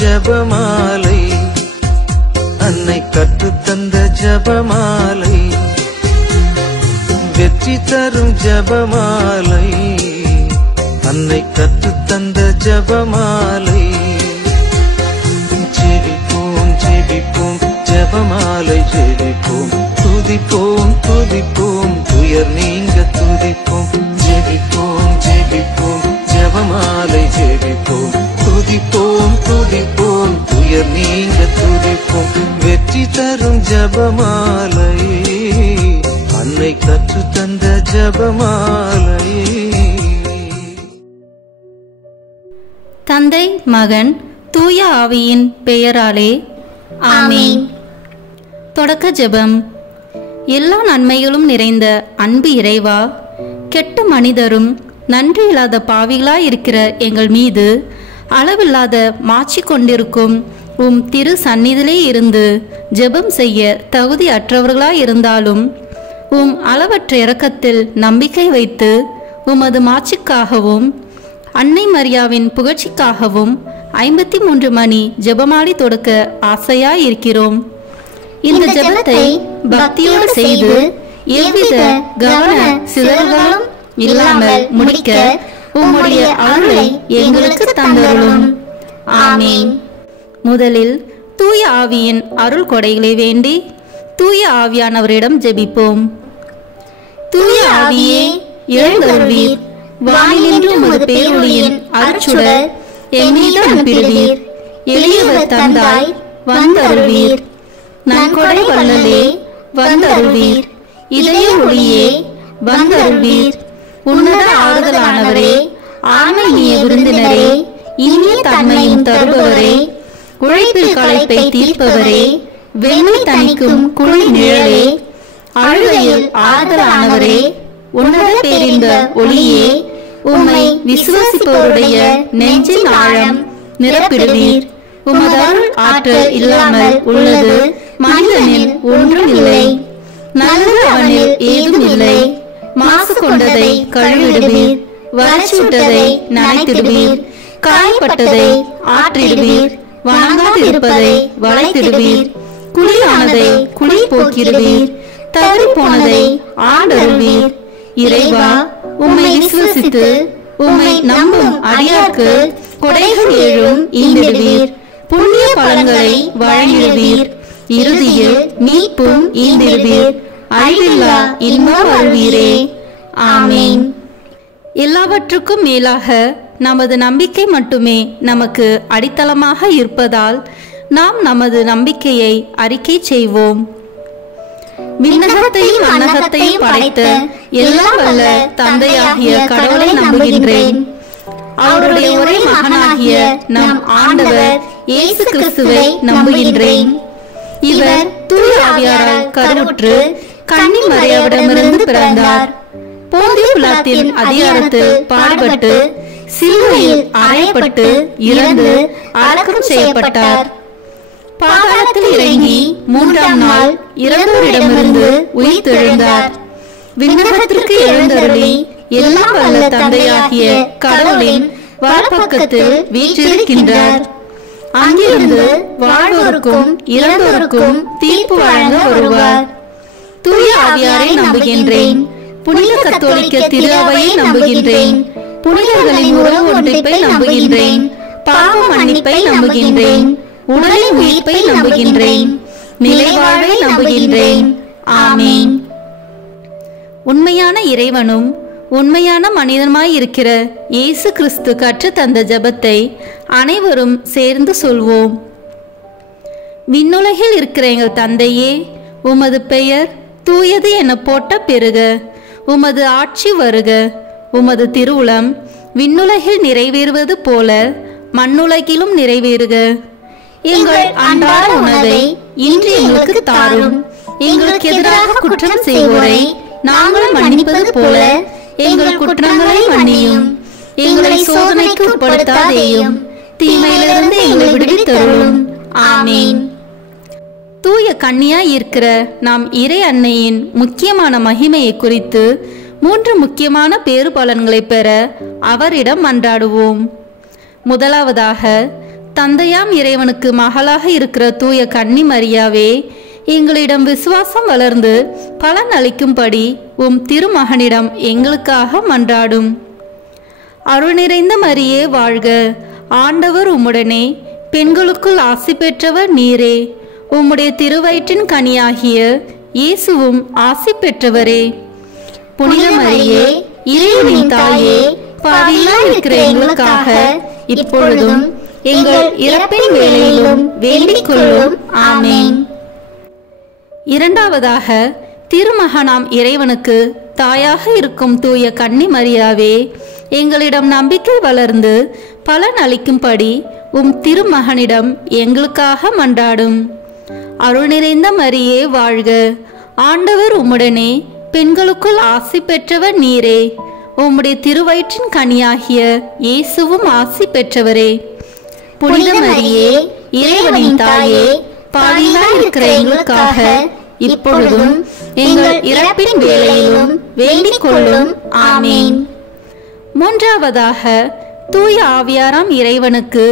ஜபமாலை, அன்னை கற்றுத்தந்த ஜபமாலை, வெற்றி தரும் ஜபமாலை, அன்னை கற்றுத்தந்த ஜபமாலை. ஜெபிப்போம் ஜெபிப்போம் ஜபமாலை ஜெபிப்போம், துதிப்போம் துதிப்போம் துயர் நீங்க துதிப்போம். ஜெபிப்போம் ஜெபிப்போம் ஜபமாலை ஜெபிப்போம், துதிப்போம் துதிப்போம் துயர் நீங்க துதிப்போம். வெற்றி தரும் ஜபமாலை, அன்னை கற்று தந்த ஜபமாலை. தந்தை மகன் தூய ஆவியின் பெயராலே ஆமீன். தொடக்க ஜெபம். எல்லா நன்மைகளும் நிறைந்த அன்பு இறைவா, கெட்ட மனிதரும் நன்றி இல்லாத பாவிகளாய் இருக்கிற எங்கள் மீது அளவில்லாத மாட்சி கொண்டிருக்கும் உம் திரு சந்நிதியிலே இருந்து ஜெபம் செய்ய தகுதி அற்றவர்களாய் இருந்தாலும் உம் அளவற்ற இரக்கத்தில் நம்பிக்கை வைத்து உமது மாட்சிக்காகவும் அன்னை மரியாவின் புகழ்ச்சிக்காகவும் 53 மணி ஜெபமாலை தொடுக்க ஆசையாய் இருக்கிறோம். இந்த ஜெபத்தை பக்தியோடு செய்து எவ்வித கவன சிதறல்களும் இல்லாமல் முடிக்க உம்முடைய அருளை எங்களுக்கு தந்தருளும். ஆமீன். முதலில் தூய ஆவியின் அருள் கொடைகளை வேண்டி தூய ஆவியானவரிடம் ஜெபிப்போம். தூய ஆவியே எழுந்தருள்வீர், வானிலிருந்து உமது பேரொளியின் அருட்சுடர் எம்மீது அனுப்பிடுவீர். எளியவர் தந்தாய் வந்தருள்வீர், நன்கொடை வள்ளலே வந்தருள்வீர். இதய ஒளியே வந்தருள்வீர். உன்னத ஆறுதலானவரே, ஆன்மீக விருந்தினரே, இனிய தன்மையும் தருபவரே, உழைப்பில் களைப்பை தீர்ப்பவரே, வெண்மை தணிக்கும் குளிர் நிழலே, அழுகையில் ஆறுதலானவரே, உன்னத பேரின்ப ஒளியே, உம்மை விசுவாசிப்பவருடைய நெஞ்சின் ஆழம் நிரப்பிடுவீர். உமது அருள் ஆற்றல் இல்லாமல் உள்ளது மனிதனில் ஒன்றும் இல்லை, நல்லது அவனில் ஏதும் இல்லை. மாசு கொண்டதை கழுவிடுவீர், வறட்சிவிட்டதை நனைத்திடுவீர், காயப்பட்டதை ஆற்றிடுவீர், வணங்காதிருப்பதை வளைத்திடுவீர், குளிரானதை குளிர் போக்கிடுவீர், தவறி போனதை ஆண்டருள்வீர். இறைவா, உம்மை விசுவசித்து உம்மை நம்பும் அடியார்க்கு கொடைகள் ஏழும் ஈந்திடுவீர், புண்ணிய பலன்களை வழங்கிடுவீர், இறுதியில் மீட்பும் ஈந்திடுவீர், அழிவில்லா இன்பம் அருள்வீரே. ஆமீன். எல்லாவற்றுக்கும் மேலாக நமது நம்பிக்கை மட்டுமே நமக்கு அடித்தளமாக இருப்பதால் நாம் நமது நம்பிக்கையை அறிக்கை செய்வோம். விண்ணகத்தையும் மண்ணகத்தையும் படைத்த எல்லாம் வல்ல தந்தையாகிய கடவுளை நம்புகின்றேன். அவருடைய ஒரே மகனாகிய நம் ஆண்டவர் இயேசு கிறிஸ்துவை நம்புகின்றேன். இவர் தூய ஆவியாரால் கருவுற்று கன்னி மரியாவிடமிருந்து பிறந்தார். போந்திய பிலாத்தின் அதிகாரத்தில் பாடுபட்டு சிலுவையில் அறையப்பட்டு இறந்து அடக்கம் செய்யப்பட்டார். பாதாளத்தில் இறங்கி 3ஆம் நாள் இறந்தோரிடமிருந்து உயிர்த்தெழுந்தார். விண்ணகத்திற்கு எழுந்தருளி எல்லாம் வல்ல தந்தையாகிய கடவுளின் வலப்பக்கத்தில் வீற்றிருக்கின்றார். அங்கிருந்து வாழ்வோருக்கும் இறந்தோருக்கும் தீர்ப்பு வழங்க வருவார். தூய ஆவியாரை நம்புகின்றேன். புனித கத்தோலிக்க திரு அவையை நம்புகின்றேன். புனிதர்களின் உறவு ஒன்றிப்பை நம்புகின்றேன். பாவ மன்னிப்பை நம்புகின்றேன். உடலின் உயிர்ப்பை நம்புகின்றேன். நிலைவாழ்வை நம்புகின்றேன். ஆமீன். உண்மையான இறைவனும் உண்மையான மனிதனுமாய் இருக்கிற இயேசு கிறிஸ்து கற்று தந்த ஜெபத்தை அனைவரும் சேர்ந்து சொல்வோம். விண்ணுலகில் இருக்கிற எங்கள் தந்தையே, உமது பெயர் தூயது என போட்ட பெருக. உமது ஆட்சி வருக. உமது திருவுளம் விண்ணுலகில் நிறைவேறுவது போல மண்ணுலகிலும் நிறைவேறுக. எங்கள் அன்றாட உணவை இன்று எங்களுக்கு தாரும். எங்களுக்கு எதிராக குற்றம் செய்வோரை நாங்கள் மன்னிப்பது போல எங்கள் குற்றங்களை மன்னியும். எங்களை சோதனைக்கு உட்படுத்தாதேயும், தீமையிலிருந்து எங்களை விடுவித்தருளும். ஆமீன். தூய கன்னியாய் இருக்கிற நாம் இறை அன்னையின் முக்கியமான மகிமையை குறித்து 3 முக்கியமான பேறு பலன்களை பெற அவரிடம் மன்றாடுவோம். முதலாவதாக, தந்தையாம் இறைவனுக்கு மகளாக இருக்கிற தூய கன்னி மரியாவே, எங்களிடம் விசுவாசம் வளர்ந்து பலன் அளிக்கும்படி உம் திருமகனிடம் எங்களுக்காக மன்றாடும். அருள் நிறைந்த மரியே வாழ்க, ஆண்டவர் உம்முடனே, பெண்களுக்குள் ஆசி பெற்றவர் நீரே. உம்முடைய திருவயிற்றின் கனியாகிய இயேசுவும் ஆசி பெற்றவரே. புனித மரியே, இறைவனின் தாயே, பாவிகளாய் இருக்கிற எங்களுக்காக இப்பொழுதும் எங்கள் இறப்பின் வேளையிலும் வேண்டிக் கொள்ளும். ஆமென். இரண்டாவதாக, திருமகனாம் இறைவனுக்கு தாயாக இருக்கும் தூய கன்னி மரியாவே, எங்களிடம் நம்பிக்கை வளர்ந்து பலன் அளிக்கும்படி உம் திருமகனிடம் எங்களுக்காக மன்றாடும். அருள் நிறைந்த மரியே வாழ்க, ஆண்டவர் உம்முடனே, பெண்களுக்குள் ஆசி பெற்றவர் நீரே. உம்முடைய திருவயிற்றின் கனியாகிய இயேசுவும் ஆசி பெற்றவரே. புனித மரியே, இறைவனின் தாயே, பாவிகளாய் இருக்கிற எங்களுக்காக இப்பொழுதும் எங்கள் இறப்பின் வேளையிலும் வேண்டிக் கொள்ளும். ஆமென். மூன்றாவதாக, தூய ஆவியாராம் இறைவனுக்கு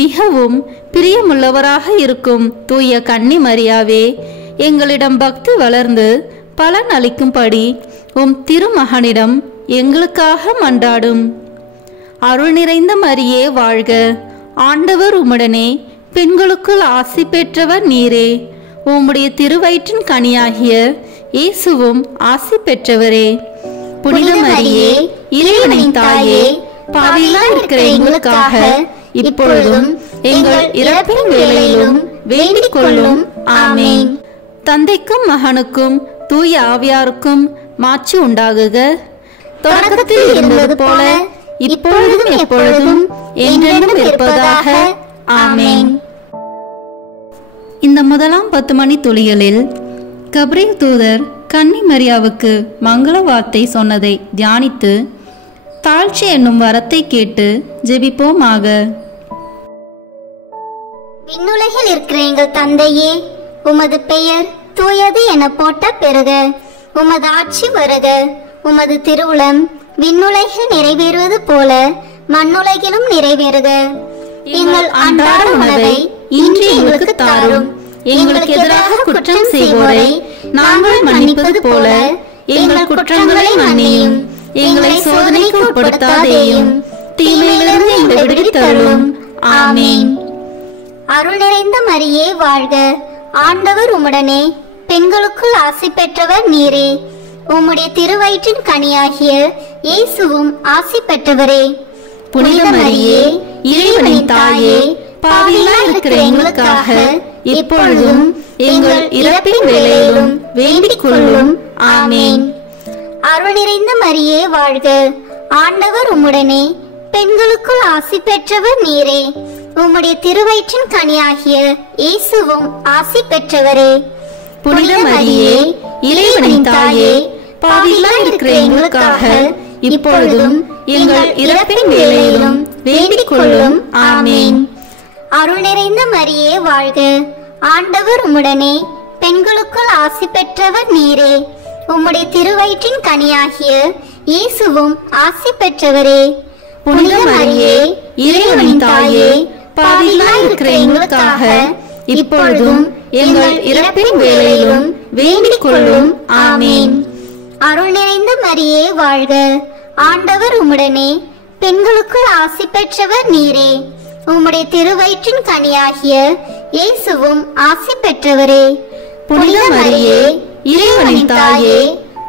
மிகவும் பிரியமுள்ளவராக இருக்கும் தூய கன்னி மரியாவே, எங்களிடம் பக்தி வளர்ந்து பலன் அளிக்கும்படி உம் திருமகனிடம் எங்களுக்காக மன்றாடும். அருள் நிறைந்த மரியே வாழ்க, ஆண்டவர் உம்முடனே, பெண்களுக்குள் ஆசி பெற்றவர் நீரே. உம்முடைய திருவயிற்றின் கனியாகிய இயேசுவும் ஆசி பெற்றவரே. புனித மரியே, இறைவனின் தாயே, பாவிகளாய் இருக்கிற எங்களுக்காக இப்பொழுதும் எங்கள் இறப்பின் வேளையிலும் வேண்டிக் கொள்ளும். ஆமென். தந்தைக்கும் மகனுக்கும் தூய ஆவியாருக்கும் மாட்சி உண்டாகுக. தொடக்கத்தில் இருந்தது போல இப்பொழுதும் எப்பொழுதும் என்றென்றும் இருப்பதாக. ஆமென். இந்த முதலாம் 10 மணி துளிகளில் கப்ரியேல் தூதர் கன்னி மரியாவுக்கு மங்கள வார்த்தை சொன்னதை தியானித்து தாழ்ச்சி என்னும் வரத்தை கேட்டு ஜெபிப்போமாக. விண்ணுலகில் இருக்கிற எங்கள் தந்தையே, உமது பெயர் தூயது என போட்ட பெறுக. உமது ஆட்சி வருக. உமது திருவுளம் விண்ணுலகில் நிறைவேறுவது போல மண்ணுலகிலும் நிறைவேறுக. எங்கள் அன்றாட உணவை இன்று எங்களுக்கு தாரும். எங்களுக்கு எதிராக குற்றம் செய்வோரை நாங்கள் மன்னிப்பது போல எங்கள் குற்றங்களை மன்னியும். எங்களை சோதனைக்கு உட்படுத்தாதேயும், தீமையிலிருந்து எங்களை விடுவித்தருளும். ஆமென். அருள் நிறைந்த மரியே வாழ்க, ஆண்டவர் உம்முடனே, பெண்களுக்குள் ஆசி பெற்றவர் நீரே. உம்முடைய திருவயிற்றின் கனியாகிய இயேசுவும் ஆசி பெற்றவரே. புனித மரியே, இறைவனின் தாயே, பாவிகளாய் இருக்கிற எங்களுக்காக இப்பொழுதும் எங்கள் இறப்பின் வேளையிலும் வேண்டிக் கொள்ளும். ஆமென். அருள் நிறைந்த மரியே வாழ்க, ஆண்டவர் உம்முடனே, பெண்களுக்குள் ஆசி பெற்றவர் நீரே. உம்முடைய திருவயிற்றின் கனியாகிய இயேசுவும் ஆசி பெற்றவரே. புனித மரியே, இறைவனின் தாயே, பாவிகளாய் இருக்கிற எங்களுக்காக இப்பொழுதும் எங்கள் இறப்பின் வேளையிலும் வேண்டிக் கொள்ளும். ஆமென். அருள் நிறைந்த மரியே வாழ்க, ஆண்டவர் உம்முடனே, பெண்களுக்குள் ஆசி பெற்றவர் நீரே. உம்முடைய திருவயிற்றின் கனியாகிய இயேசுவும் ஆசி பெற்றவரே. புனித மரியே, இறைவனின் தாயே, பாவிகளாய் இருக்கிற எங்களுக்காக இப்பொழுதும் எங்கள் இறப்பின் வேளையிலும் வேண்டிக் கொள்ளும். ஆமென். அருள் நிறைந்த மரியே வாழ்க, ஆண்டவர் உம்முடனே, பெண்களுக்குள் ஆசி பெற்றவர் நீரே. உம்முடைய திருவயிற்றின் கனியாகிய இயேசுவும் ஆசி பெற்றவரே. புனித மரியே, இறைவனின் தாயே,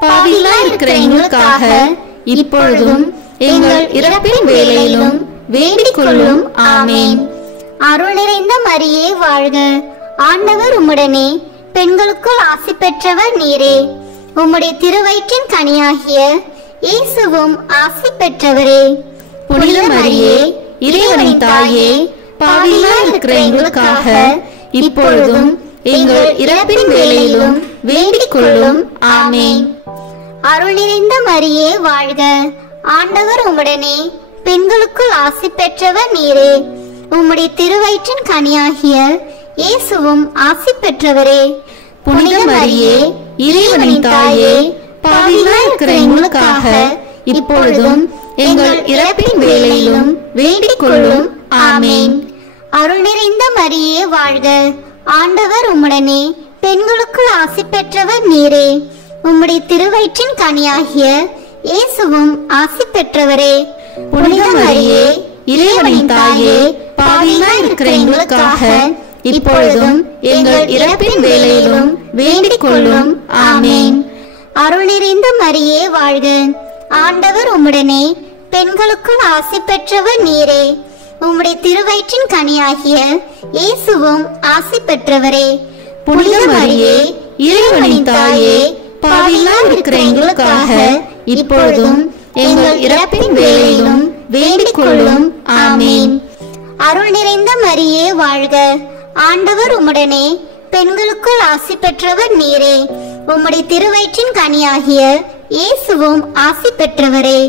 பாவிகளாய் இருக்கிற எங்களுக்காக இப்பொழுதும் எங்கள் இறப்பின் வேளையிலும் வேண்டிக் கொள்ளும். ஆமென். அருள் நிறைந்த மரியே வாழ்க, ஆண்டவர் உம்முடனே, பெண்களுக்குள் ஆசி பெற்றவர் நீரே. உம்முடைய திருவயிற்றின் கனியாகிய இயேசுவும் ஆசி பெற்றவரே. புனித மரியே, இறைவனின் தாயே, பாவிகளாய் இருக்கிற எங்களுக்காக இப்பொழுதும் எங்கள் இறப்பின் வேளையிலும் வேண்டிக் கொள்ளும். ஆமென். அருள் நிறைந்த மரியே வாழ்க, ஆண்டவர் உம்முடனே, பெண்களுக்குள் ஆசி பெற்றவர் நீரே. உம்முடைய திருவயிற்றின் கனியாகிய இயேசுவும் ஆசி பெற்றவரே. புனித மரியே, இறைவனின் தாயே, பாவிகளாய் இருக்கிற எங்களுக்காக இப்பொழுதும் எங்கள் இறப்பின் வேளையிலும் வேண்டிக் கொள்ளும். ஆமென். அருள் நிறைந்த மரியே வாழ்க, ஆண்டவர் உம்முடனே, பெண்களுக்குள் ஆசி பெற்றவர் நீரே. உம்முடைய திருவயிற்றின் கனியாகிய இயேசுவும் ஆசி பெற்றவரே. புனித மரியே, இறைவனின் தாயே, பாவிகளாய் இருக்கிற எங்களுக்காக இப்பொழுதும் எங்கள் இறப்பின் வேளையிலும் வேண்டிக் கொள்ளும். ஆமேன். அருள் நிறைந்த மரியே வாழ்க, ஆண்டவர் உம்முடனே, பெண்களுக்குள் ஆசி பெற்றவர் நீரே. உம்முடைய திருவயிற்றின் கனியாகிய இயேசுவும் ஆசி பெற்றவரே. புனித மரியே, இறைவனின் தாயே, பாவிகளாய் இருக்கிற எங்களுக்காக இப்பொழுதும் எங்கள் இறப்பின் வேளையிலும் வேண்டிக் கொள்ளும். ஆமேன். அருள் நிறைந்த மரியே வாழ்க, ஆண்டவர் உம்முடனே, பெண்களுக்குள் ஆசி பெற்றவர் நீரே. உம்முடைய திருவயிற்றின் கனியாகிய இயேசுவும் ஆசி பெற்றவரே.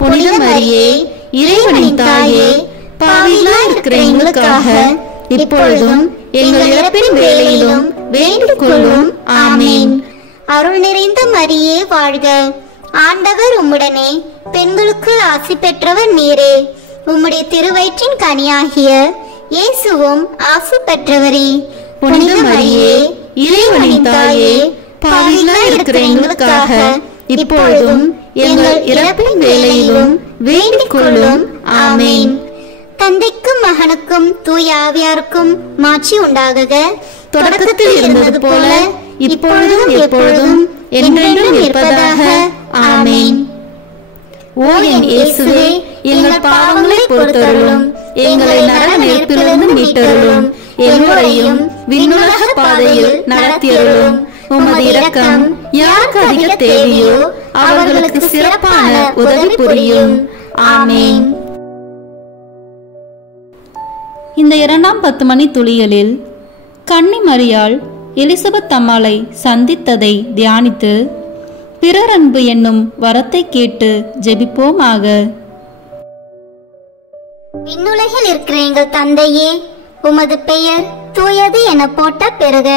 புனித மரியே, இறைவனின் தாயே, பாவிகளாய் இருக்கிற எங்களுக்காக இப்பொழுதும் எங்கள் இறப்பின் வேளையிலும் வேண்டிக் கொள்ளும். ஆமேன். அருள் நிறைந்த மரியே வாழ்க, ஆண்டவர் உம்முடனே, பெண்களுக்குள் ஆசி பெற்றவர் நீரே. உம்முடைய திருவயிற்றின் கனியாகிய இயேசுவும் ஆசி பெற்றவரே. புனித மரியே, இறைவனின் தாயே, பாவிகளாய் இருக்கிற எங்களுக்காக இப்பொழுதும் எங்கள் இறப்பின் வேளையிலும் வேண்டிக் கொள்ளும். ஆமேன். தந்தைக்கும் மகனுக்கும் தூய ஆவியாருக்கும் மாட்சி உண்டாகுக. தொடக்கத்தில் இருந்தது போல இப்பொழுதும் எப்பொழுதும் என்றென்றும் இருப்பதாக. ஆமேன். ஓ என் இயேசுவே, எங்கள் பாவங்களை பொறுத்தருளும், எங்களை நரக நெருப்பிலிருந்து மீட்டருளும், எல்லோரையும் விண்ணுலக பாதையில் நடத்தியருளும். உமது இரக்கம் யாருக்கு அதிக தேவையோ அவர்களுக்கு சிறப்பான உதவி புரியும். ஆமேன். இந்த 2ஆம் 10 மணி துளிகளில் கன்னி மரியாள் எலிசபெத் அம்மாளை சந்தித்ததை தியானித்து பிறர் அன்பு என்னும் வரத்தை கேட்டு ஜெபிப்போமாக. விண்ணுலகில் இருக்கிற எங்கள் தந்தையே, உமது பெயர் தூயது என போட்ட பெறுக.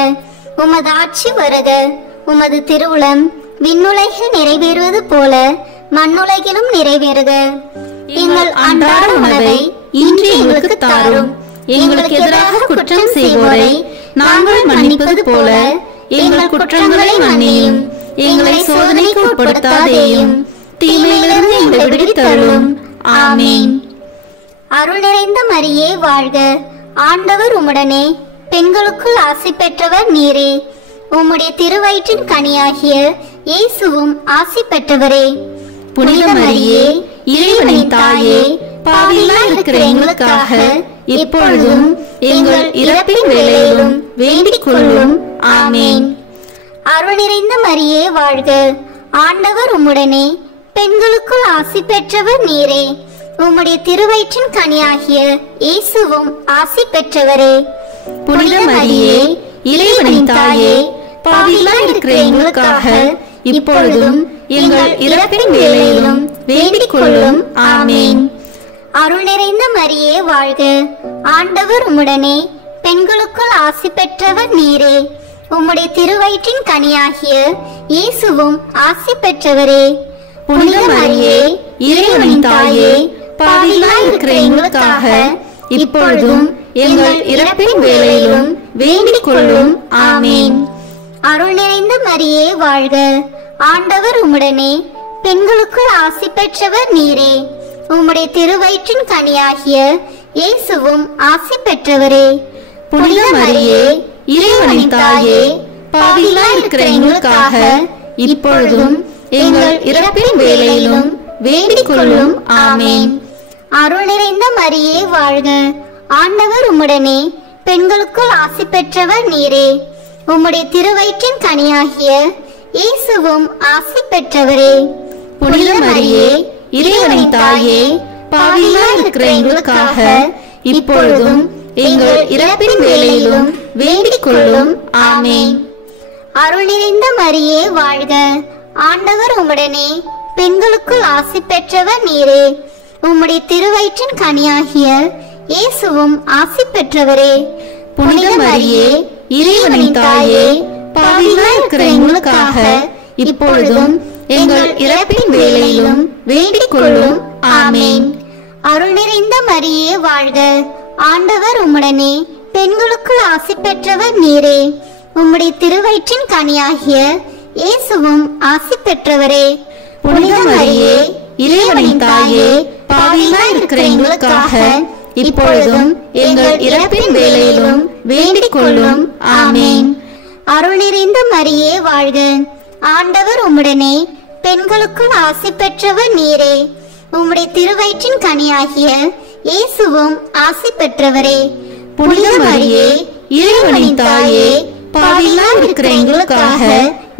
உமது ஆட்சி வருக. உமது திருவுளம் விண்ணுலகில் நிறைவேறுவது போல மண்ணுலகிலும் நிறைவேறுக. எங்கள் அன்றாட உணவை இன்று எங்களுக்கு தாரும். எங்களுக்கு எதிராக குற்றம் செய்வோரை நாங்கள் மன்னிப்பது போல எங்கள் குற்றங்களை மன்னியும். எங்களை சோதனைக்கு உட்படுத்தாதேயும், தீமையிலிருந்து எங்களை விடுவித்தருளும். ஆமேன். அருள் நிறைந்த மரியே வாழ்க, ஆண்டவர் உம்முடனே, பெண்களுக்குள் ஆசி பெற்றவர் நீரே. உம்முடைய திருவயிற்றின் கனியாகிய இயேசுவும் ஆசி பெற்றவரே. புனித மரியே, இறைவனின் தாயே, பாவிகளாய் இருக்கிற எங்களுக்காக இப்பொழுதும் எங்கள் இறப்பின் வேளையிலும் வேண்டிக் கொள்ளும். ஆமேன். அருள் நிறைந்த மரியே வாழ்க, ஆண்டவர் உம்முடனே, பெண்களுக்குள் ஆசி பெற்றவர் நீரே. உம்முடைய திருவயிற்றின் கனியாகிய இயேசுவும் ஆசி பெற்றவரே. புனித மரியே, இறைவனின் தாயே, பாவிகளாய் இருக்கிற எங்களுக்காக இப்பொழுதும் எங்கள் இறப்பின் வேளையிலும் வேண்டிக் கொள்ளும். ஆமேன். அருள் நிறைந்த மரியே வாழ்க, ஆண்டவர் உம்முடனே, பெண்களுக்குள் ஆசி பெற்றவர் நீரே. உம்முடைய திருவயிற்றின் கனியாகிய இயேசுவும் ஆசி பெற்றவரே. புனித மரியே, இறைவனின் தாயே, பாவிகளாய் இருக்கிற எங்களுக்காக இப்பொழுதும் எங்கள் இறப்பின் வேளையிலும் வேண்டிக் கொள்ளும். ஆமேன். அருள் நிறைந்த மரியே வாழ்க, ஆண்டவர் உம்முடனே, பெண்களுக்குள் ஆசி பெற்றவர் நீரே. உம்முடைய திருவயிற்றின் கனியாகிய இயேசுவும் ஆசி பெற்றவரே. புனித மரியே, இறைவனின் தாயே, பாவிகளாய் இருக்கிற எங்களுக்காக இப்பொழுதும் எங்கள் இறப்பின் வேளையிலும் வேண்டிக் கொள்ளும். ஆமேன். அருள் நிறைந்த மரியே வாழ்க, ஆண்டவர் உம்முடனே, பெண்களுக்குள் ஆசி பெற்றவர் நீரே. உம்முடைய திருவயிற்றின் கனியாகிய இயேசுவும் ஆசி பெற்றவரே. புனித மரியே, இறைவனின் தாயே, பாவிகளாய் இருக்கிற எங்களுக்காக இப்பொழுதும் எங்கள் இறப்பின் வேளையிலும் வேண்டிக் கொள்ளும். ஆமேன். அருள் நிறைந்த மரியே வாழ்க, ஆண்டவர் உம்முடனே, பெண்களுக்குள் ஆசி பெற்றவர் நீரே. உம்முடைய திருவயிற்றின் கனியாகிய இயேசுவும் ஆசி பெற்றவரே. புனித மரியே, இறைவனின் தாயே, பாவிகளாய் இருக்கிற எங்களுக்காக இப்பொழுதும் எங்கள் இறப்பின் வேளையிலும் வேண்டிக் கொள்ளும். ஆமேன். அருள் நிறைந்த மரியே வாழ்க, ஆண்டவர் உம்முடனே பெண்களுக்குள் ஆசி பெற்றவர் நீரே. உம்முடைய திருவயிற்றின் கனியாகிய இயேசுவும் ஆசி பெற்றவரே. புனித மரியே, இறைவனின் தாயே, பாவிகளாய் இருக்கிற எங்களுக்காக இப்பொழுதும் எங்கள் இறப்பின் வேளையிலும் வேண்டிக் கொள்ளும். ஆமேன். அருள் நிறைந்த மரியே வாழ்க. ஆண்டவர் உம்முடனே பெண்களுக்குள் ஆசி பெற்றவர் நீரே. உம்முடைய திருவயிற்றின் கனியாகிய இயேசுவும் ஆசி பெற்றவரே. புனித மரியே, இறைவனின் தாயே, பாவிகளாய் இருக்கிற எங்களுக்காக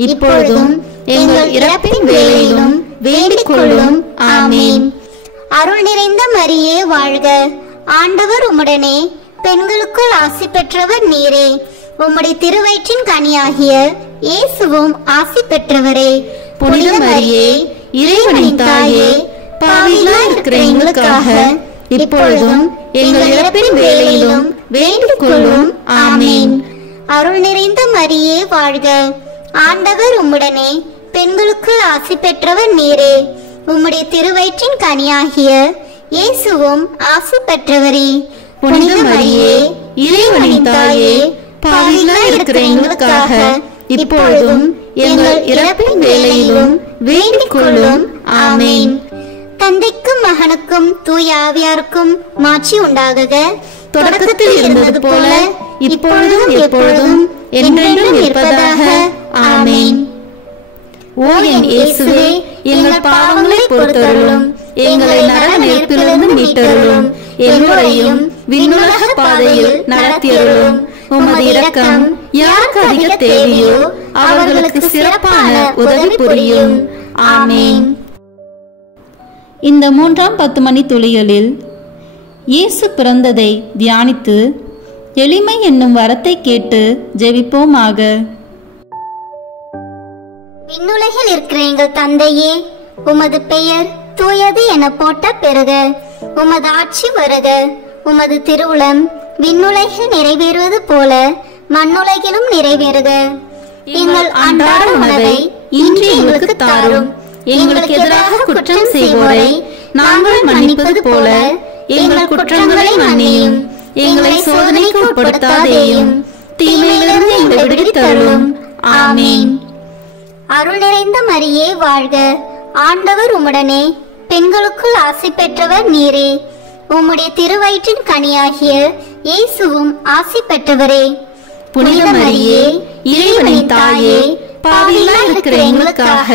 இப்பொழுதும் எங்கள் இறப்பின் வேளையிலும் வேண்டிக் கொள்ளும். ஆமேன். அருள் நிறைந்த மரியே வாழ்க. ஆண்டவர் உம்முடனே பெண்களுக்குள் ஆசி பெற்றவர் நீரே. உம்முடைய திருவயிற்றின் கனியாகிய இயேசுவும் ஆசி பெற்றவரே. புனித மரியே, இறைவனின் தாயே, பாவிகளாய் இருக்கிற எங்களுக்காக இப்பொழுதும் எங்கள் இறப்பின் வேளையிலும் வேண்டிக் கொள்ளும். ஆமேன். அருள் நிறைந்த மரியே வாழ்க. ஆண்டவர் உம்முடனே பெண்களுக்குள் ஆசி பெற்றவர் நீரே. உம்முடைய திருவயிற்றின் கனியாகிய இயேசுவும் ஆசி பெற்றவரே. புனித மரியே, இறைவனின் தாயே, பாவிகளாய் இருக்கிற எங்களுக்காக இப்பொழுதும் எங்கள் இறப்பின் வேளையிலும் வேண்டிக் கொள்ளும். ஆமேன். தந்தைக்கும் மகனுக்கும் தூய ஆவியாருக்கும் மாட்சி உண்டாகுக. தொடக்கத்தில் இருந்தது போல இப்பொழுதும் எப்பொழுதும் என்றென்றும் இருப்பதாக. ஆமேன். ஓ என் இயேசுவே, எங்கள் பாவங்களை பொறுத்தருளும், எங்களை நரக நெருப்பிலிருந்து மீட்டருளும், எல்லோரையும் விண்ணுலக பாதையில் நடத்தியருளும். உமது இரக்கம் யாருக்கு அதிக தேவையோ அவர்களுக்கு சிறப்பான உதவி புரியும். ஆமேன். இந்த 3ஆம் 10 மணி துளிகளில் இயேசு பிறந்ததை தியானித்து எளிமை என்னும் வரத்தை கேட்டு ஜெபிப்போமாக. விண்ணுலகில் இருக்கிற எங்கள் தந்தையே, உமது பெயர் தூயது என போட்ட பெறுக. உமது ஆட்சி வருக. உமது திருவுளம் விண்ணுலகில் நிறைவேறுவது போல மண்ணுலகிலும் நிறைவேறுக. எங்கள் அன்றாட உணவை இன்று எங்களுக்கு தாரும். எங்களுக்கு எதிராக குற்றம் செய்வோரை நாங்கள் மன்னிப்பது போல எங்கள் குற்றங்களை மன்னியும். எங்களை சோதனைக்கு உட்படுத்தாதேயும், தீமையிலிருந்து எங்களை விடுவித்தருளும். ஆமேன். அருள் நிறைந்த மரியே வாழ்க. ஆண்டவர் உம்முடனே பெண்களுக்குள் ஆசி பெற்றவர் நீரே. உம்முடைய திருவயிற்றின் கனியாகிய இயேசுவும் ஆசி பெற்றவரே. புனித மரியே, இறைவனின் தாயே, பாவிகளாய் இருக்கிற எங்களுக்காக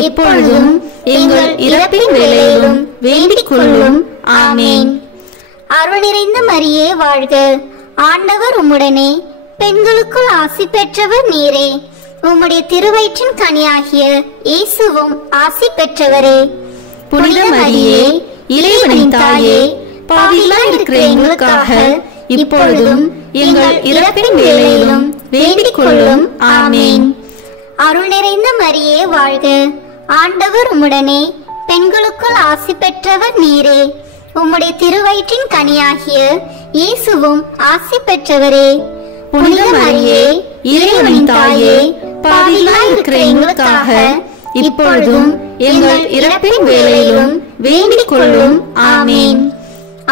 இப்பொழுதும் எங்கள் இறப்பின் வேளையிலும் வேண்டிக் கொள்ளும். ஆமேன். அருள் நிறைந்த மரியே வாழ்க. ஆண்டவர் உம்முடனே பெண்களுக்குள் ஆசி பெற்றவர் நீரே. உம்முடைய திருவயிற்றின் கனியாகிய இயேசுவும் ஆசி பெற்றவரே. புனித மரியே, இறைவனின் தாயே, பாவிகளாய் இருக்கிற எங்களுக்காக இப்பொழுதும் எங்கள் இறப்பின் வேளையிலும் வேண்டிக் கொள்ளும். ஆமேன். அருள் நிறைந்த மரியே வாழ்க. ஆண்டவர் உம்முடனே பெண்களுக்குள் ஆசி பெற்றவர் நீரே. உம்முடைய திருவயிற்றின் கனியாகிய இயேசுவும் ஆசி பெற்றவரே. புனித மரியே, இறைவனின் தாயே, பாவிகளாய் இருக்கிற எங்களுக்காக இப்பொழுதும் எங்கள் இறப்பின் வேளையிலும் வேண்டிக் கொள்ளும். ஆமேன்.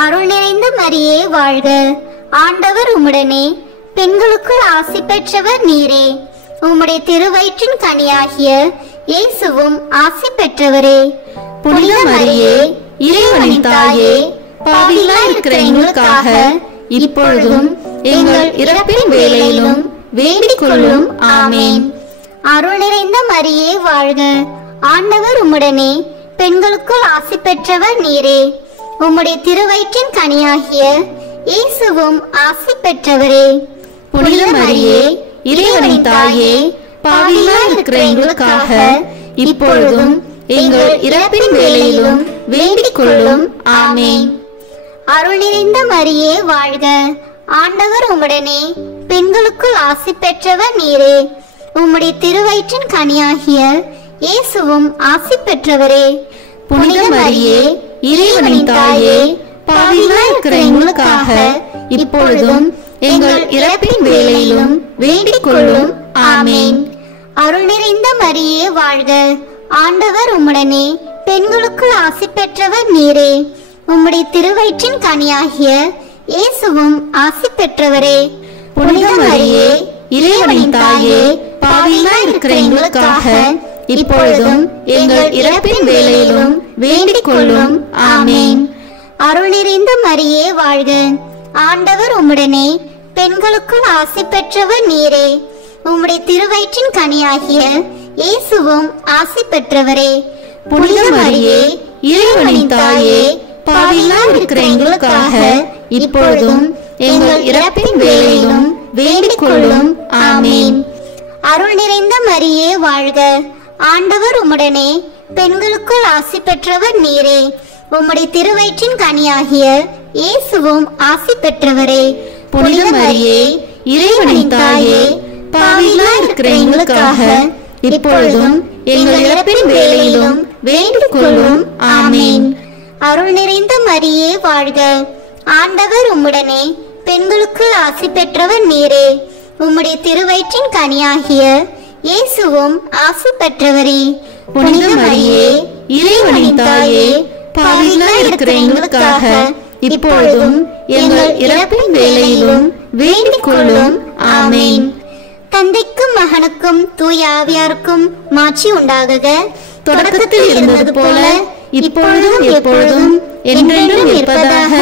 அருள் நிறைந்த மரியே வாழ்க. ஆண்டவர் உம்முடனே பெண்களுக்குள் ஆசி பெற்றவர் நீரே. உம்முடைய திருவயிற்றின் கனியாகிய இயேசுவும் ஆசி பெற்றவரே. புனித மரியே, இறைவனின் தாயே, பாவிகளாய் இருக்கிற எங்களுக்காக இப்பொழுதும் எங்கள் இறப்பின் வேளையிலும் வேண்டிக் கொள்ளும். ஆமேன். அருள் நிறைந்த மரியே வாழ்க. ஆண்டவர் உம்முடனே பெண்களுக்குள் ஆசி பெற்றவர் நீரே. உம்முடைய திருவயிற்றின் கனியாகிய இயேசுவும் ஆசி பெற்றவரே. புனித மரியே, இறைவனின் தாயே, பாவிகளாய் இருக்கிற எங்களுக்காக இப்பொழுதும் எங்கள் இறப்பின் வேளையிலும் வேண்டிக் கொள்ளும். ஆமேன். அருள் நிறைந்த மரியே வாழ்க. ஆண்டவர் உம்முடனே பெண்களுக்குள் ஆசி பெற்றவர் நீரே. உம்முடைய திருவயிற்றின் கனியாகிய இயேசுவும் ஆசி பெற்றவரே. புனித மரியே, இறைவனின் தாயே, பாவிகளாய் இருக்கிற எங்களுக்காக இப்பொழுதும் எங்கள் இறப்பின் வேளையிலும் வேண்டிக் கொள்ளும். ஆமேன். அருள் நிறைந்த மரியே வாழ்க. ஆண்டவர் உம்முடனே பெண்களுக்குள் ஆசி பெற்றவர் நீரே. உம்முடைய திருவயிற்றின் கனியாகிய இயேசுவும் ஆசி பெற்றவரே. புனித மரியே, இறைவனின் தாயே, பாவிகளாய் இருக்கிற எங்களுக்காக இப்பொழுதும் எங்கள் இறப்பின் வேளையிலும் வேண்டிக் கொள்ளும். ஆமேன். அருள் நிறைந்த மரியே வாழ்க. ஆண்டவர் உம்முடனே, பெண்களுக்குள் ஆசி பெற்றவர் நீரே. உம்முடைய திருவயிற்றின் கனியாகிய இயேசுவும் ஆசி பெற்றவரே. புனித மரியே, இறைவனின் தாயே, பாவிகளாய் இருக்கிற எங்களுக்காக இப்பொழுதும் எங்கள் இறப்பின் வேளையிலும் வேண்டிக் கொள்ளும். ஆமேன். அருள் நிறைந்த மரியே வாழ்க. ஆண்டவர் உம்முடனே, பெண்களுக்குள் ஆசி பெற்றவர் நீரே. உம்முடைய திருவயிற்றின் கனியாகிய இயேசுவும் ஆசி பெற்றவரே. புனித மரியே, இறைவனின் தாயே, பாவிகளாய் இருக்கிற எங்களுக்காக இப்பொழுதும் எங்கள் இறப்பின் வேளையிலும் வேண்டிக் கொள்ளும். ஆமேன். அருள் நிறைந்த மரியே வாழ்க. ஆண்டவர் உம்முடனே, பெண்களுக்குள் ஆசி பெற்றவர் நீரே. உம்முடைய திருவயிற்றின் கனியாகிய இயேசுவும் ஆசி பெற்றவரே. புனித மரியே, இறைவனின் தாயே, பாவிகளாய் இருக்கிற எங்களுக்காக இப்பொழுதும் எங்கள் இறப்பின் வேளையிலும் வேண்டிக் கொள்ளும். ஆமேன். தந்தைக்கும் மகனுக்கும் தூய ஆவியாருக்கும் மாட்சி உண்டாகுக. தொடக்கத்தில் இருந்தது போல இப்பொழுதும் எப்பொழுதும் என்றென்றும் இருப்பதாக.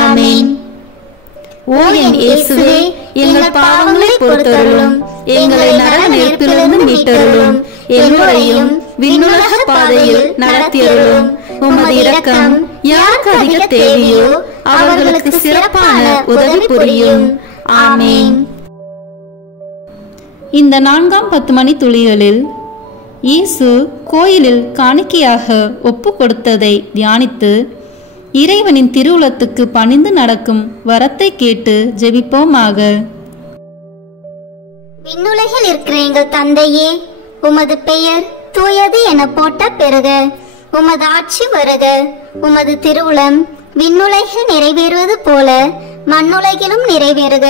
ஆமேன். ஓ என் இயேசுவே, எங்கள் பாவங்களை பொறுத்தருளும், எங்களை நரக நெருப்பிலிருந்து மீட்டருளும், எல்லோரையும் விண்ணுலக பாதையில் நடத்தியருளும். உமது இரக்கம் யாருக்கு அதிக தேவையோ அவர்களுக்கு சிறப்பான உதவி புரியும். ஆமேன். இந்த 4ஆம் 10 மணி துளிகளில் இயேசு கோயிலில் காணிக்கையாக ஒப்பு கொடுத்ததை தியானித்து இறைவனின் திருவுளத்துக்கு பணிந்து நடக்கும் வரத்தை கேட்டு ஜெபிப்போமாக. விண்ணுலகில் இருக்கிற எங்கள் தந்தையே, உமது பெயர் தூயது என போட்ட பெறுக. உமது ஆட்சி வருக. உமது திருவுளம் விண்ணுலகில் நிறைவேறுவது போல மண்ணுலகிலும் நிறைவேறுக.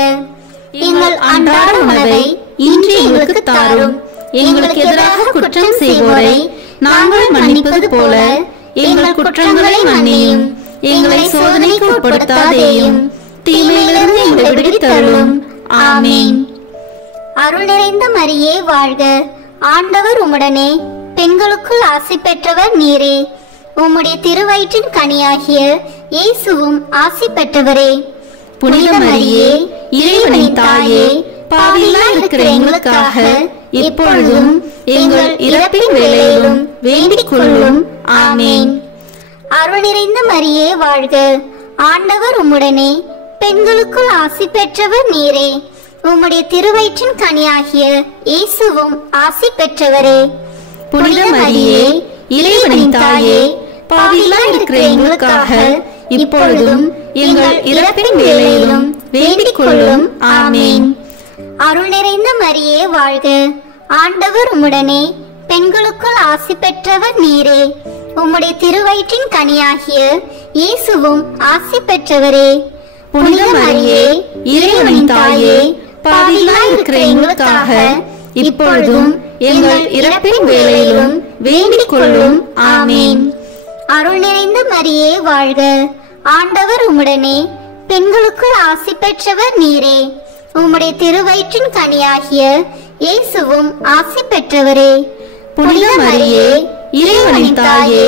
எங்கள் அன்றாட உணவை இன்று எங்களுக்கு தாரும். எங்களுக்கு எதிராக குற்றம் செய்வோரை நாங்கள் மன்னிப்பது போல எங்கள் குற்றங்களை மன்னியும். எங்களை சோதனைக்கு உட்படுத்தாதேயும், தீமையிலிருந்து எங்களை விடுவித்தருளும். ஆமீன். அருள் நிறைந்த மரியே வாழ்க. ஆண்டவர் உம்முடனே, பெண்களுக்குள் ஆசி பெற்றவர் நீரே. உம்முடைய திருவயிற்றின் கனியாகிய இயேசுவும் ஆசி பெற்றவரே. புனித மரியே, இறைவனின் தாயே, பாவிகளாய் இருக்கிற எங்களுக்காக இப்பொழுதும் எங்கள் இறப்பின் வேளையிலும் வேண்டிக் கொள்ளும். ஆமேன். அருள் நிறைந்த மரியே வாழ்க. ஆண்டவர் உம்முடனே, பெண்களுக்குள் ஆசி பெற்றவர் நீரே. உம்முடைய திருவயிற்றின் கனியாகிய இயேசுவும் ஆசி பெற்றவரே. புனித மரியே, இறைவனின் தாயே, பாவிகளாய் இருக்கிற எங்களுக்காக இப்பொழுதும் எங்கள் இறப்பின் வேளையிலும் வேண்டிக் கொள்ளும். ஆமேன். அருள் நிறைந்த மரியே வாழ்க. ஆண்டவர் உம்முடனே, பெண்களுக்குள் ஆசி பெற்றவர் நீரே. உம்முடைய திருவயிற்றின் கனியாகிய இயேசுவும் ஆசி பெற்றவரே. புனித மரியே, இறைவனின் தாயே, பாவிகளாய் இருக்கிற எங்களுக்காக இப்பொழுதும் எங்கள் இறப்பின் வேளையிலும் வேண்டிக் கொள்ளும். ஆமேன். அருள் நிறைந்த மரியே வாழ்க. ஆண்டவர் உம்முடனே, பெண்களுக்குள் ஆசி பெற்றவர் நீரே. உம்முடைய திருவயிற்றின் கனியாகிய இயேசுவும் ஆசி பெற்றவரே. புனித மரியே, இறைவனின் தாயே,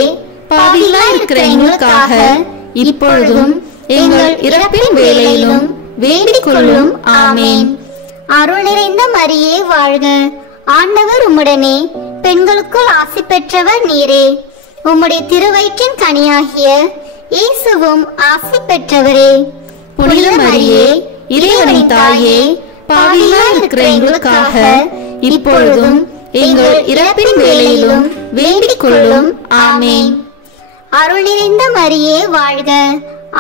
பாவிகளாய் இருக்கிற எங்களுக்காக இப்பொழுதும் எங்கள் இறப்பின் வேளையிலும் வேண்டிக் கொள்ளும். ஆமேன். அருள் நிறைந்த மரியே வாழ்க. ஆண்டவர் உம்முடனே, பெண்களுக்குள் ஆசி பெற்றவர் நீரே. உம்முடைய திருவயிற்றின் கனியாகிய இயேசுவும் ஆசி பெற்றவரே. புனித மரியே, இறைவனின் தாயே, பாவிகளாய் இருக்கிற எங்களுக்காக இப்பொழுதும் எங்கள் இறப்பின் வேளையிலும் வேண்டிக் கொள்ளும். ஆமேன். அருள் நிறைந்த மரியே வாழ்க.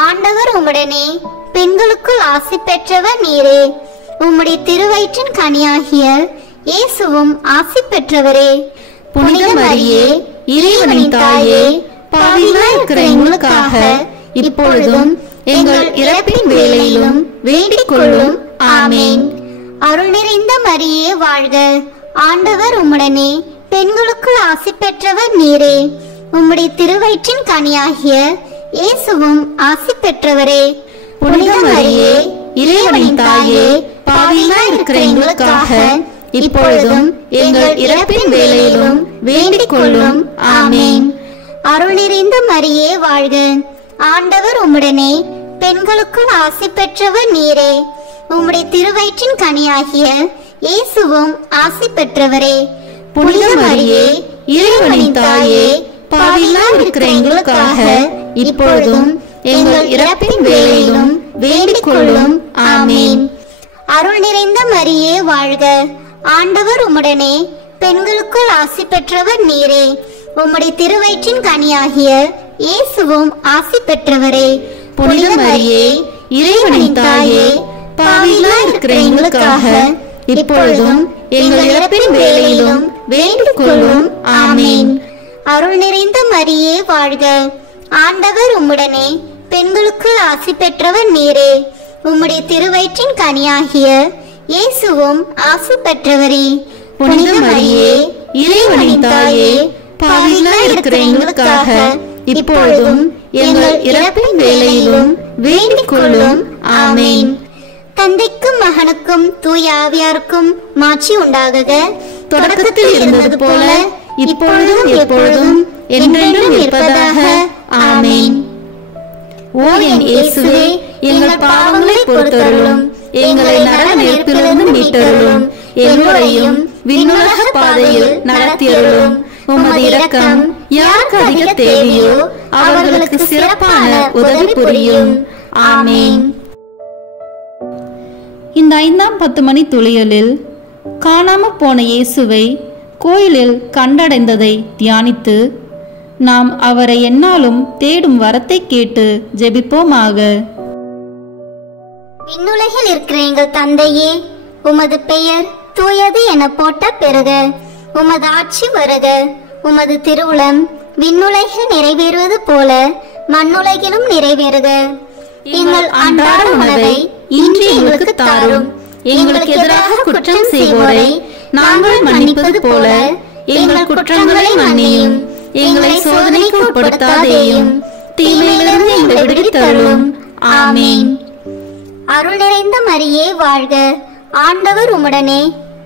ஆண்டவர் உம்முடனே, பெண்களுக்குள் ஆசி பெற்றவர் நீரே. உம்முடைய திருவயிற்றின் கனியாகிய இயேசுவும் ஆசி பெற்றவரே. புனித மரியே, இறைவனின் தாயே, பாவிகளாய் இருக்கிற எங்களுக்காக இப்பொழுதும் எங்கள் இறப்பின் வேளையிலும் வேண்டிக் கொள்ளும். ஆமேன். அருள் நிறைந்த மரியே வாழ்க. ஆண்டவர் உம்முடனே, பெண்களுக்குள் ஆசி பெற்றவர் நீரே. உம்முடைய திருவயிற்றின் கனியாகிய இயேசுவும் ஆசி பெற்றவரே. புனித மரியே இறைவனின் தாயே, பாவிகளாய் இருக்கிற எங்களுக்காக இப்பொழுதும் எங்கள் இறப்பின் வேளையிலும் வேண்டிக் கொள்ளும். ஆமேன். அருள் நிறைந்த மரியே வாழ்க. ஆண்டவர் உம்முடனே, பெண்களுக்குள் ஆசி பெற்றவர் நீரே. உம்முடைய திருவயிற்றின் கனியாகிய இயேசுவும் ஆசி பெற்றவரே. புனித மரியே இறைவனின் தாயே, பாவிகளாய் இருக்கிற எங்களுக்காக இப்பொழுதும் எங்கள் இறப்பின் வேளையிலும் வேண்டிக் கொள்ளும். ஆமேன். அருள் நிறைந்த மரியே வாழ்க. ஆண்டவர் உம்முடனே, பெண்களுக்குள் ஆசி பெற்றவர் நீரே. உம்முடைய திருவயிற்றின் கனியாகிய இயேசுவும் ஆசி பெற்றவரே. புனித மரியே இறைவனின் தாயே, பாவிகளாய் இருக்கிற எங்களுக்காக இப்பொழுதும் எங்கள் இறப்பின் வேளையிலும் வேண்டிக் கொள்ளும். ஆமேன். அருள் நிறைந்த மரியே வாழ்க. ஆண்டவர் உம்முடனே, பெண்களுக்குள் ஆசி பெற்றவர் நீரே. உம்முடைய திருவயிற்றின் கனியாகிய இயேசுவும் ஆசி பெற்றவரே. புனித மரியே இறைவனின் தாயே, பாவிகளாய் இருக்கிற எங்களுக்காக இப்பொழுதும் எங்கள் இறப்பின் வேளையிலும் வேண்டிக் கொள்ளும். ஆமேன். தந்தைக்கும் மகனுக்கும் தூய ஆவியாருக்கும் மாட்சி உண்டாகுக. தொடக்கத்தில் இருந்தது போல இப்பொழுதும் எப்பொழுதும் என்றென்றும் இருப்பதாக. ஆமேன். ஓ என் இயேசுவே, எங்கள் பாவங்களை பொறுத்தருளும், எங்களை நரக நெருப்பிலிருந்து மீட்டருளும், எல்லோரையும் விண்ணுலக பாதையில் நடத்தியருளும். உமது இரக்கம் யாருக்கு அதிக தேவையோ அவர்களுக்கு சிறப்பான உதவி புரியும். ஆமேன். இந்த 5ஆம் 10 மணி துளியலில் காணாமற் போன இயேசுவை கோயிலில் கண்டடைந்ததை தியானித்து நாம் அவரை எந்நாளும் தேடும் வரத்தை கேட்டு ஜெபிப்போமாக. விண்ணுலகில் இருக்கிற எங்கள் தந்தையே, உமது பெயர் தூயது என போட்ட பெறுக. உமது ஆட்சி வருக. உமது திருவுளம் விண்ணுலகில் நிறைவேறுவது போல மண்ணுலகிலும் நிறைவேறுக. எங்கள் அன்றாட உணவை இன்று எங்களுக்கு தாரும். எங்களுக்கு எதிராக குற்றம் செய்வோரை நாங்கள் மன்னிப்பது போல எங்கள் குற்றங்களை மன்னியும். எங்களை சோதனைக்கு உட்படுத்தாதேயும், தீமையிலிருந்து எங்களை விடுவித்தருளும். ஆமேன். அருள் நிறைந்த மரியே வாழ்க. ஆண்டவர் உம்முடனே,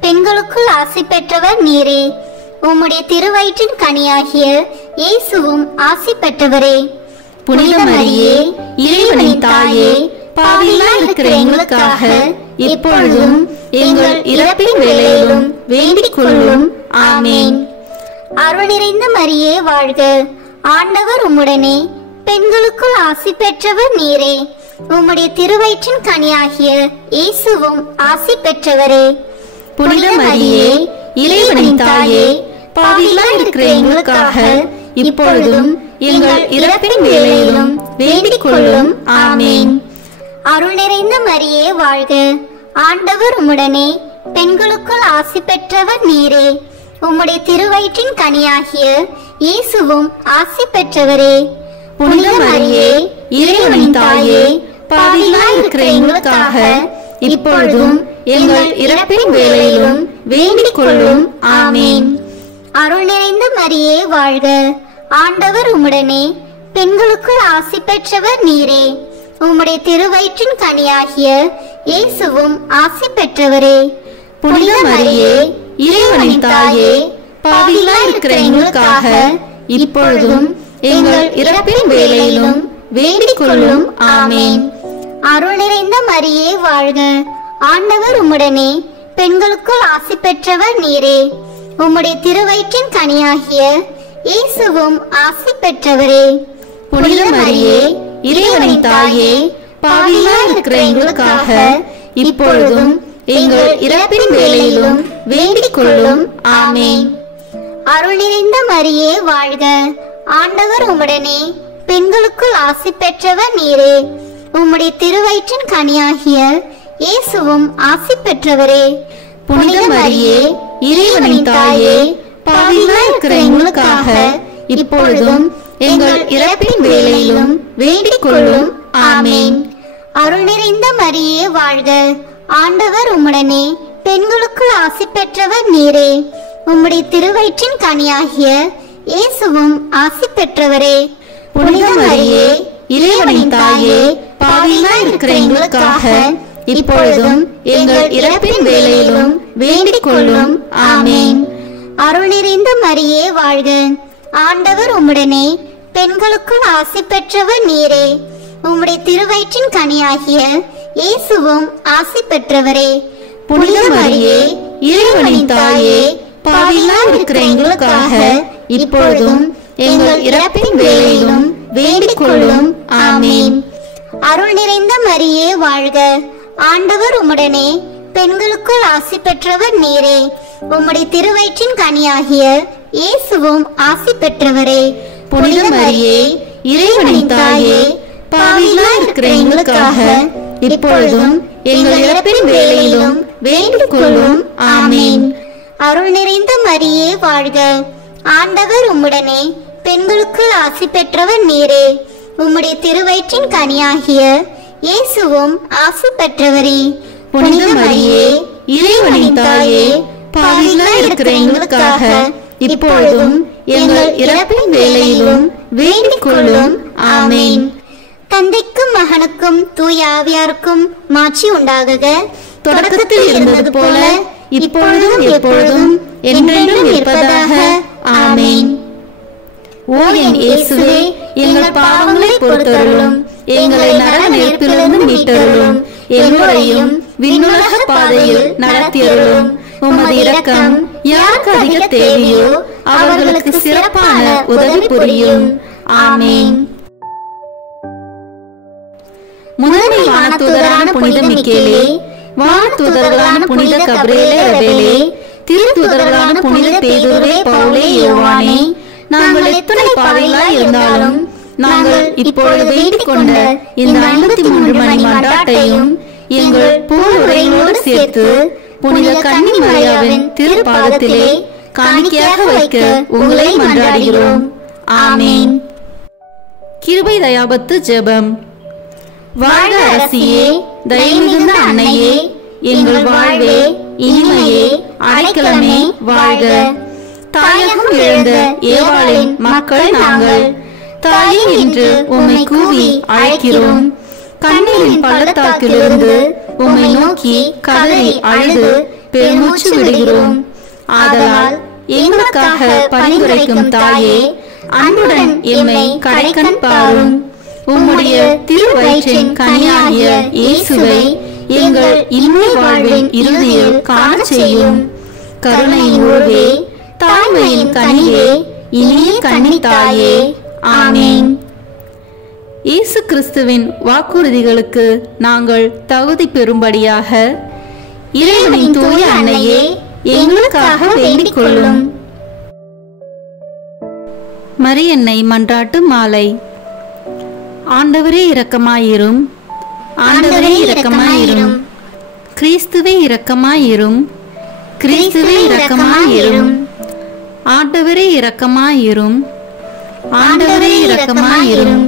பெண்களுக்குள் ஆசி பெற்றவர் நீரே. உம்முடைய திருவயிற்றின் கனியாகிய இயேசுவும் ஆசி பெற்றவரே. புனித மரியே இறைவனின் தாயே, பாவிகளாய் இருக்கிற எங்களுக்காக இப்பொழுதும் எங்கள் இறப்பின் வேளையிலும் வேண்டிக் கொள்ளும். ஆமேன். அருள் நிறைந்த மரியே வாழ்க. ஆண்டவர் உம்முடனே, பெண்களுக்குள் ஆசி பெற்றவர் நீரே. உம்முடைய திருவயிற்றின் கனியாகிய இயேசுவும் ஆசி பெற்றவரே. புனித மரியே இறைவனின் தாயே, பாவிகளாய் இருக்கிற எங்களுக்காக இப்பொழுதும் எங்கள் இறப்பின் வேளையிலும் வேண்டிக் கொள்ளும். ஆமேன். அருள் நிறைந்த மரியே வாழ்க. ஆண்டவர் உம்முடனே, பெண்களுக்குள் ஆசி பெற்றவர் நீரே. உம்முடைய திருவயிற்றின் கனியாகிய இயேசுவும் ஆசி பெற்றவரே. புனித மரியே இறைவனின் தாயே, பாவிகளாய் இருக்கிற எங்களுக்காக இப்பொழுதும் எங்கள் இறப்பின் வேளையிலும் வேண்டிக் கொள்ளும். ஆமேன். அருள் நிறைந்த மரியே வாழ்க. ஆண்டவர் உம்முடனே, பெண்களுக்குள் ஆசி பெற்றவர் நீரே. உம்முடைய திருவயிற்றின் கனியாகிய இயேசுவும் ஆசி பெற்றவரே. புனித மரியே இறைவனின் தாயே, பாவிகளாய் இருக்கிற எங்களுக்காக இப்பொழுதும் எங்கள் இறப்பின் வேளையிலும் வேண்டிக் கொள்ளும். ஆமேன். அருள் நிறைந்த மரியே வாழ்க. ஆண்டவர் உம்முடனே, பெண்களுக்குள் ஆசி பெற்றவர் நீரே. உம்முடைய திருவயிற்றின் கனியாகிய இயேசுவும் ஆசி பெற்றவரே. புனித மரியே இறைவனின் தாயே, பாவிகளாய் இருக்கிற எங்களுக்காக இப்பொழுதும் எங்கள் இறப்பின் வேளையிலும் வேண்டிக் கொள்ளும். ஆமேன். அருள் நிறைந்த மரியே வாழ்க. ஆண்டவர் உம்முடனே, பெண்களுக்குள் ஆசி பெற்றவர் நீரே. உம்முடைய திருவயிற்றின் கனியாகிய இயேசுவும் ஆசி பெற்றவரே. புனித மரியே இறைவனின் தாயே, பாவிகளாய் இருக்கிற எங்களுக்காக இப்பொழுதும் எங்கள் இறப்பின் வேளையிலும் வேண்டிக் கொள்ளும். ஆமேன். அருள் நிறைந்த மரியே வாழ்க. ஆண்டவர் உம்முடனே, பெண்களுக்குள் ஆசி பெற்றவர் நீரே. உம்முடைய திருவயிற்றின் கனியாகிய இயேசுவும் ஆசி பெற்றவரே. புனித மரியே இறைவனின் தாயே, பாவிகளாய் இருக்கிற எங்களுக்காக இப்பொழுதும் எங்கள் இறப்பின் வேளையிலும் வேண்டிக் கொள்ளும். ஆமேன். அருள் நிறைந்த மரியே வாழ்க, ஆண்டவர் உம்முடனே, பெண்களுக்குள் ஆசி பெற்றவர் நீரே. உம்முடைய திருவயிற்றின் கனியாகிய இயேசுவும் ஆசி பெற்றவரே. புனித மரியே, இறைவனின் தாயே, பாவிகளாய் இருக்கிற எங்களுக்காக இப்பொழுதும் எங்கள் இறப்பின் வேளையிலும் வேண்டிக் கொள்ளும். ஆமேன். அருள் நிறைந்த மரியே வாழ்க, ஆண்டவர் உம்முடனே, பெண்களுக்குள் ஆசி பெற்றவர் நீரே. உம்முடைய திருவயிற்றின் கனியாகிய இயேசுவும் ஆசி பெற்றவரே. புனித மரியே, இறைவனின் தாயே, பாவிகளாய் இருக்கிற எங்களுக்காக இப்பொழுதும் எங்கள் இறப்பின் வேளையிலும் வேண்டிக் கொள்ளும். ஆமேன். அருள் நிறைந்த மரியே வாழ்க, ஆண்டவர் உம்முடனே, பெண்களுக்குள் ஆசி பெற்றவர் நீரே. உம்முடைய திருவயிற்றின் கனியாகிய இயேசுவும் ஆசி பெற்றவரே. புனித மரியே, இறைவனின் தாயே, பாவிகளாய் இருக்கிற எங்களுக்காக இப்பொழுதும் எங்கள் இறப்பின் வேளையிலும் வேண்டிக் கொள்ளும். ஆமேன். தந்தைக்கும் மகனுக்கும் தூய ஆவியாருக்கும் மாட்சி உண்டாகுக. தொடக்கத்தில் இருந்தது போல இப்பொழுதும் எப்பொழுதும் என்றென்றும் இருப்பதாக. ஆமேன். ஓ என் இயேசுவே, எங்கள் பாவங்களை பொறுத்தருளும், எங்களை நரக நெருப்பிலிருந்து மீட்டருளும், எல்லோரையும் விண்ணுலக பாதையில் நடத்தியருளும். உமது இரக்கம் யாருக்கு அதிக தேவையோ அவர்களுக்கு சிறப்பான உதவி புரியும். ஆமேன். முதன்மை வானதூதரான புனித மிக்கேலே, வானதூதர்களான புனித கபிரியேலே ரபேலே, திருத்தூதர்களான புனித பேதுருவே, பவுலே, யோவானே, நாங்கள் எத்தனை பாவிகளாய் இருந்தாலும் நாங்கள் இப்பொழுது வேண்டிக் கொண்ட இந்த 53 மணி மன்றாட்டையும் எங்கள் பூவுரைகளோடு சேர்த்து புனித கன்னி மரியாவின் திருப்பாதத்திலே காணிக்கையாக வைக்க உங்களை மன்றாடுகிறோம். ஆமேன். கிருபை தயாபத்து ஜெபம். வாழ்க அரசியே, தயை மிகுந்த அன்னையே, எங்கள் வாழ்வே, இனிமையே, அடைக்கலமே வாழ்க. தாயகம் இழந்த ஏவாளின் மக்கள் நாங்கள், தாயே என்று உம்மை கூவி அழைக்கிறோம். கண்ணீரின் பள்ளத்தாக்கிலிருந்து உம்மை நோக்கி கதறி அழுது பெருமூச்சு விடுகிறோம். ஆதலால் எங்களுக்காக பரிந்துரைக்கும் தாயே, அன்புடன் எம்மை கடைக்கண் பாரும். உம்முடைய திருவயிற்றின் கனியாகிய இயேசுவை எங்கள் இன்மை வாழ்வின் இறுதியில் காண செய்யும். கருணையின் உருவே, தாய்மையின் கனியே, இனிய கன்னி தாயே. ஆமேன். இயேசு கிறிஸ்துவின் வாக்குறுதிகளுக்கு நாங்கள் தகுதி பெறும்படியாக இறைவனின் தூய அன்னையே, எங்களுக்காக வேண்டிக் கொள்ளும். மரியன்னை மன்றாட்டு மாலை. ஆண்டவரே இரக்கமாயிரும், ஆண்டவரே இரக்கமாயிரும், கிறிஸ்துவே இரக்கமாயிரும், கிறிஸ்துவே இரக்கமாயிரும், ஆண்டவரே இரக்கமாயிரும், ஆண்டவரே இரக்கமாயிரும்.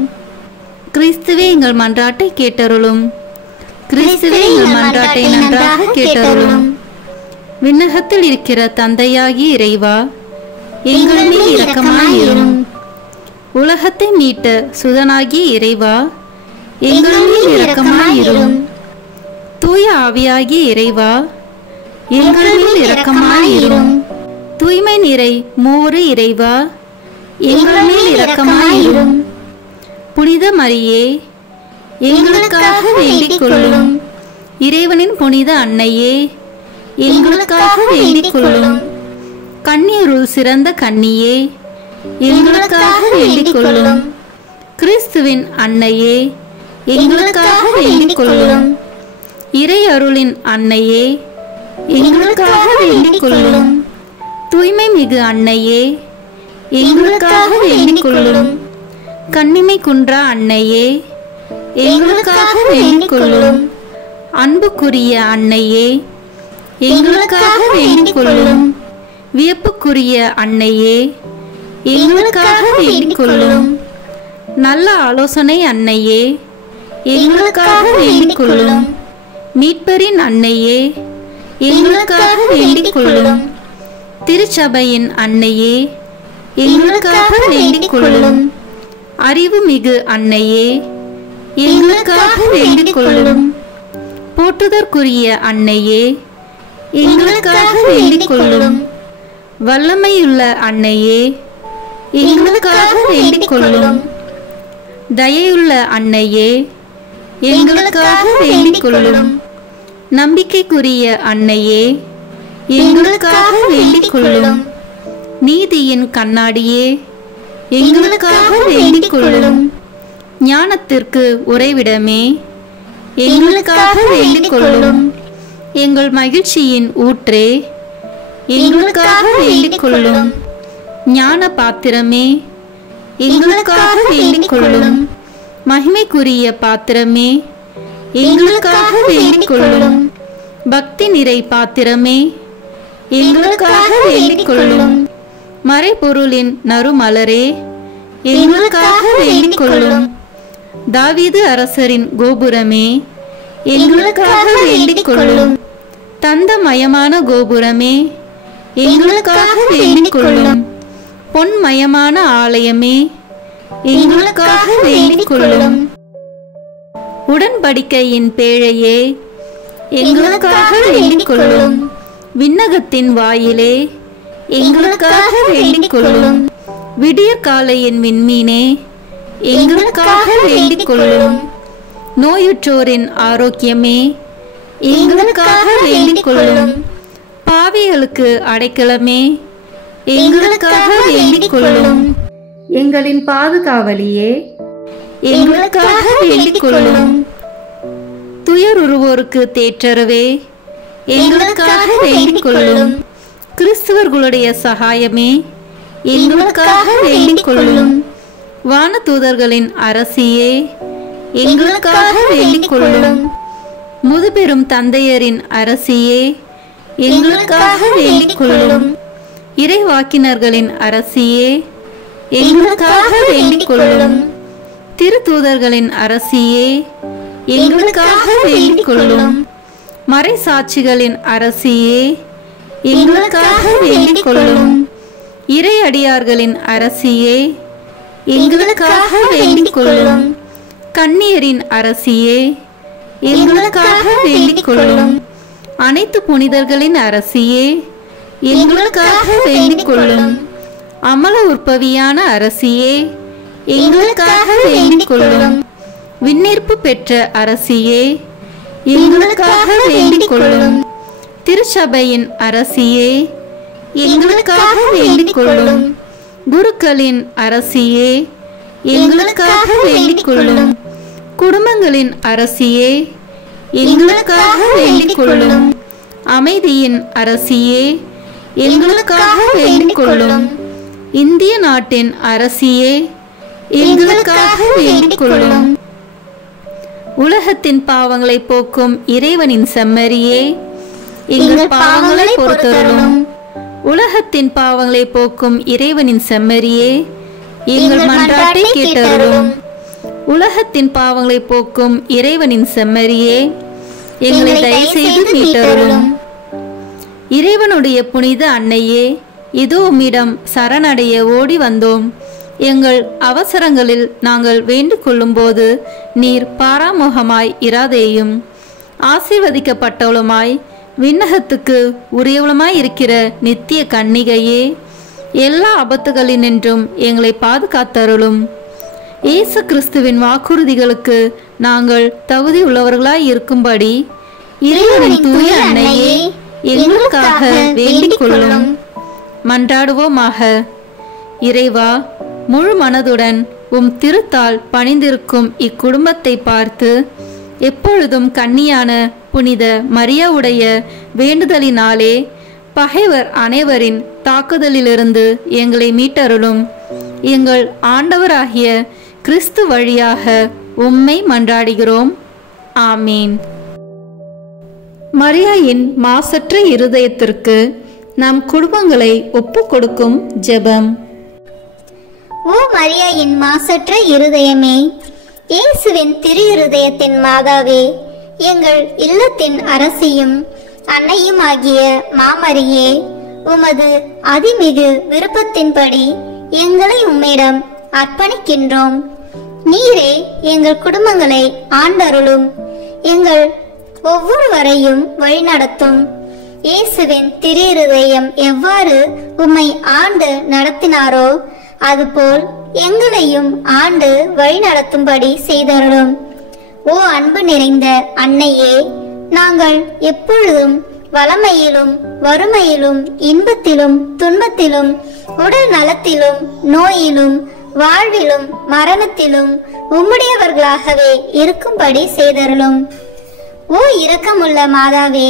கிறிஸ்துவே எங்கள் மன்றாட்டை கேட்டருளும், கிறிஸ்துவே எங்கள் மன்றாட்டை நன்றாக கேட்டருளும். விண்ணகத்தில் இருக்கிற தந்தையாகி இறைவா, எங்கள் மேல் இரக்கமாயிரும். உலகத்தை மீட்ட சுதனாகிய இறைவா, எங்கள் மேல் இரக்கமாயிரும். தூய ஆவியாகிய இறைவா, எங்கள் மேல் இரக்கமாயிரும். தூய்மை நிறை மூவரு இறைவா, எங்கள் மேல் இரக்கமாயிரும். புனித மரியே, எங்களுக்காக வேண்டிக் கொள்ளும். இறைவனின் புனித அன்னையே, எங்களுக்காக வேண்டிக் கொள்ளும். கன்னியருள் சிறந்த கன்னியே, எங்களுக்காக வேண்டிக் கொள்ளும். கிறிஸ்துவின் அன்னையே, எங்களுக்காக வேண்டிக் கொள்ளும். இறை அருளின் அன்னையே, எங்களுக்காக வேண்டிக் கொள்ளும். தூய்மை மிகு அன்னையே, எங்களுக்காக வேண்டிக் கொள்ளும். கன்னிமை குன்றா அன்னையே, எங்களுக்காக வேண்டிக் கொள்ளும். அன்புக்குரிய அன்னையே, எங்களுக்காக வேண்டிக் கொள்ளும். வியப்புக்குரிய அன்னையே, எங்களுக்காக வேண்டிக் கொள்ளும். நல்ல ஆலோசனை அன்னையே, எங்களுக்காக வேண்டிக் கொள்ளும். மீட்பரின் அன்னையே, எங்களுக்காக வேண்டிக் கொள்ளும். திருச்சபையின் அன்னையே, எங்களுக்காக வேண்டிக் கொள்ளும். அறிவு மிகு அன்னையே, எங்களுக்காக வேண்டிக் கொள்ளும். போற்றுதற்குரிய அன்னையே, எங்களுக்காக வேண்டிக் கொள்ளும். வல்லமையுள்ள அன்னையே, எங்களுக்காக வேண்டிக் கொள்ளும். தயையுள்ள அன்னையே, எங்களுக்காக வேண்டிக் கொள்ளும். நம்பிக்கைக்குரிய அன்னையே, எங்களுக்காக வேண்டிக் கொள்ளும். நீதியின் கண்ணாடியே, எங்களுக்காக வேண்டிக் கொள்ளும். ஞானத்திற்கு உறைவிடமே, எங்களுக்காக வேண்டிக் கொள்ளும். எங்கள் மகிழ்ச்சியின் ஊற்றே, எங்களுக்காக வேண்டிக் கொள்ளும். ஞான பாத்திரமே, எங்களுக்காக வேண்டிக் கொள்ளும். மகிமைக்குரிய பாத்திரமே, எங்களுக்காக வேண்டிக் கொள்ளும். பக்தி நிறை பாத்திரமே, எங்களுக்காக வேண்டிக் கொள்ளும். மறைபொருளின் நறுமலரே, எங்களுக்காக வேண்டிக் கொள்ளும். தாவீது அரசரின் கோபுரமே, எங்களுக்காக வேண்டிக் கொள்ளும். தந்தமயமான கோபுரமே, எங்களுக்காக வேண்டிக் கொள்ளும். பொன்மயமான ஆலயமே, எங்களுக்காக வேண்டிக் கொள்ளும். உடன்படிக்கையின் பேழையே, எங்களுக்காக வேண்டிக் கொள்ளும். விண்ணகத்தின் வாயிலே, எங்களுக்காக வேண்டிக் கொள்ளும். விடியற்காலையின் விண்மீனே, எங்களுக்காக வேண்டிக் கொள்ளும். நோயுற்றோரின் ஆரோக்கியமே, எங்களுக்காக வேண்டிக் கொள்ளும். பாவிகளுக்கு அடைக்கலமே, எங்களுக்காக வேண்டிக் கொள்ளும். எங்களின் பாதுகாவலியே, எங்களுக்காக வேண்டிக் கொள்ளும். துயருருவோருக்கு தேற்றரவே, எங்களுக்காக வேண்டிக் கொள்ளும். கிறிஸ்துவர்களுடைய சகாயமே, எங்களுக்காக வேண்டிக் கொள்ளும். வானதூதர்களின் அரசியே, எங்களுக்காக வேண்டிக் கொள்ளும். முதுபெரும் தந்தையரின் அரசியே, எங்களுக்காக வேண்டிக் கொள்ளும். இறைவாக்கினர்களின் அரசியே, எங்களுக்காக வேண்டிக் கொள்ளும். திருத்தூதர்களின் அரசியே, எங்களுக்காக வேண்டிக் கொள்ளும். மறைசாட்சிகளின் அரசியே, எங்களுக்காக வேண்டிக் கொள்ளும். இறையடியார்களின் அரசியே, எங்களுக்காக வேண்டிக் கொள்ளும். கன்னியரின் அரசியே, எங்களுக்காக வேண்டிக் கொள்ளும். அனைத்து புனிதர்களின் அரசியே, எங்களுக்காக வேண்டிக் கொள்ளும். அமல உற்பவியான அரசியே, எங்களுக்காக வேண்டிக் கொள்ளும். விண்ணேற்பு பெற்ற அரசியே, எங்களுக்காக வேண்டிக் கொள்ளும். திருச்சபையின் அரசியே, எங்களுக்காக வேண்டிக் கொள்ளும். குருக்களின் அரசியே, எங்களுக்காக வேண்டிக் கொள்ளும். குடும்பங்களின் அரசியே, எங்களுக்காக வேண்டிக் கொள்ளும். அமைதியின் அரசியே, எங்களுக்காக வேண்டிக் கொள்ளும். இந்திய நாட்டின் அரசியே, எங்களுக்காக வேண்டிக் கொள்ளும். உலகத்தின் பாவங்களை போக்கும் இறைவனின் செம்மறியே, எங்கள் பாவங்களை பொறுத்தருளும். உலகத்தின் பாவங்களை போக்கும் இறைவனின் செம்மறியே, எங்கள் மன்றாட்டை கேட்டருளும். உலகத்தின் பாவங்களை போக்கும் இறைவனின் செம்மறியே, எங்களை தயவுசெய்து மீட்டருளும். இறைவனுடைய புனித அன்னையே, இதோ உம்மிடம் சரணடைய ஓடி வந்தோம். எங்கள் அவசரங்களில் நாங்கள் வேண்டிக் கொள்ளும் போது நீர் பாராமுகமாய் இராதேயும். ஆசீர்வதிக்கப்பட்டவளுமாய் விண்ணகத்துக்கு உரியவளுமாய் இருக்கிற நித்திய கன்னிகையே, எல்லா ஆபத்துகளினின்றும் எங்களை பாதுகாத்தருளும். இயேசு கிறிஸ்துவின் வாக்குறுதிகளுக்கு நாங்கள் தகுதி உள்ளவர்களாய் இருக்கும்படி இறைவனின் தூய அன்னையே, எங்களுக்காக வேண்டிக் கொள்ளும். மன்றாடுவோமாக. இறைவா, முழு மனதுடன் உம் திருத்தால் பணிந்திருக்கும் இக்குடும்பத்தை பார்த்து எப்பொழுதும் கன்னியான புனித மரியாவுடைய வேண்டுதலினாலே பகைவர் அனைவரின் தாக்குதலிலிருந்து எங்களை மீட்டருளும். எங்கள் ஆண்டவராகிய கிறிஸ்து வழியாக உம்மை மன்றாடுகிறோம். ஆமீன். மரியாயின் மாசற்ற இருதயத்திற்கு நம் குடும்பங்களை ஒப்புக் கொடுக்கும் ஜெபம். ஓ மரியாயின் மாசற்ற இருதயமே, இயேசுவின் திரு இருதயத்தின் மாதாவே, எங்கள் இல்லத்தின் அரசியும் அன்னையும் ஆகிய மாமரியே, உமது அதிமிகு விருப்பத்தின்படி எங்களை உம்மிடம் அர்ப்பணிக்கின்றோம். நீரே எங்கள் குடும்பங்களை ஆண்டருளும். எங்கள் ஒவ்வொருவரையும் வழிநடத்தும். இயேசுவின் திரு இருதயம் எவ்வாறு உம்மை ஆண்டு நடத்தினாரோ அதுபோல் எங்களையும் ஆண்டு வழிநடத்தும்படி செய்தருளும். ஓ அன்பு நிறைந்த அன்னையே, நாங்கள் எப்பொழுதும் வளமையிலும் வறுமையிலும் இன்பத்திலும் துன்பத்திலும் உடல் நலத்திலும் நோயிலும் வாழ்விலும் மரணத்திலும் உம்முடையவர்களாகவே இருக்கும்படி செய்தருளும். ஓ இரக்கமுள்ள மாதாவே,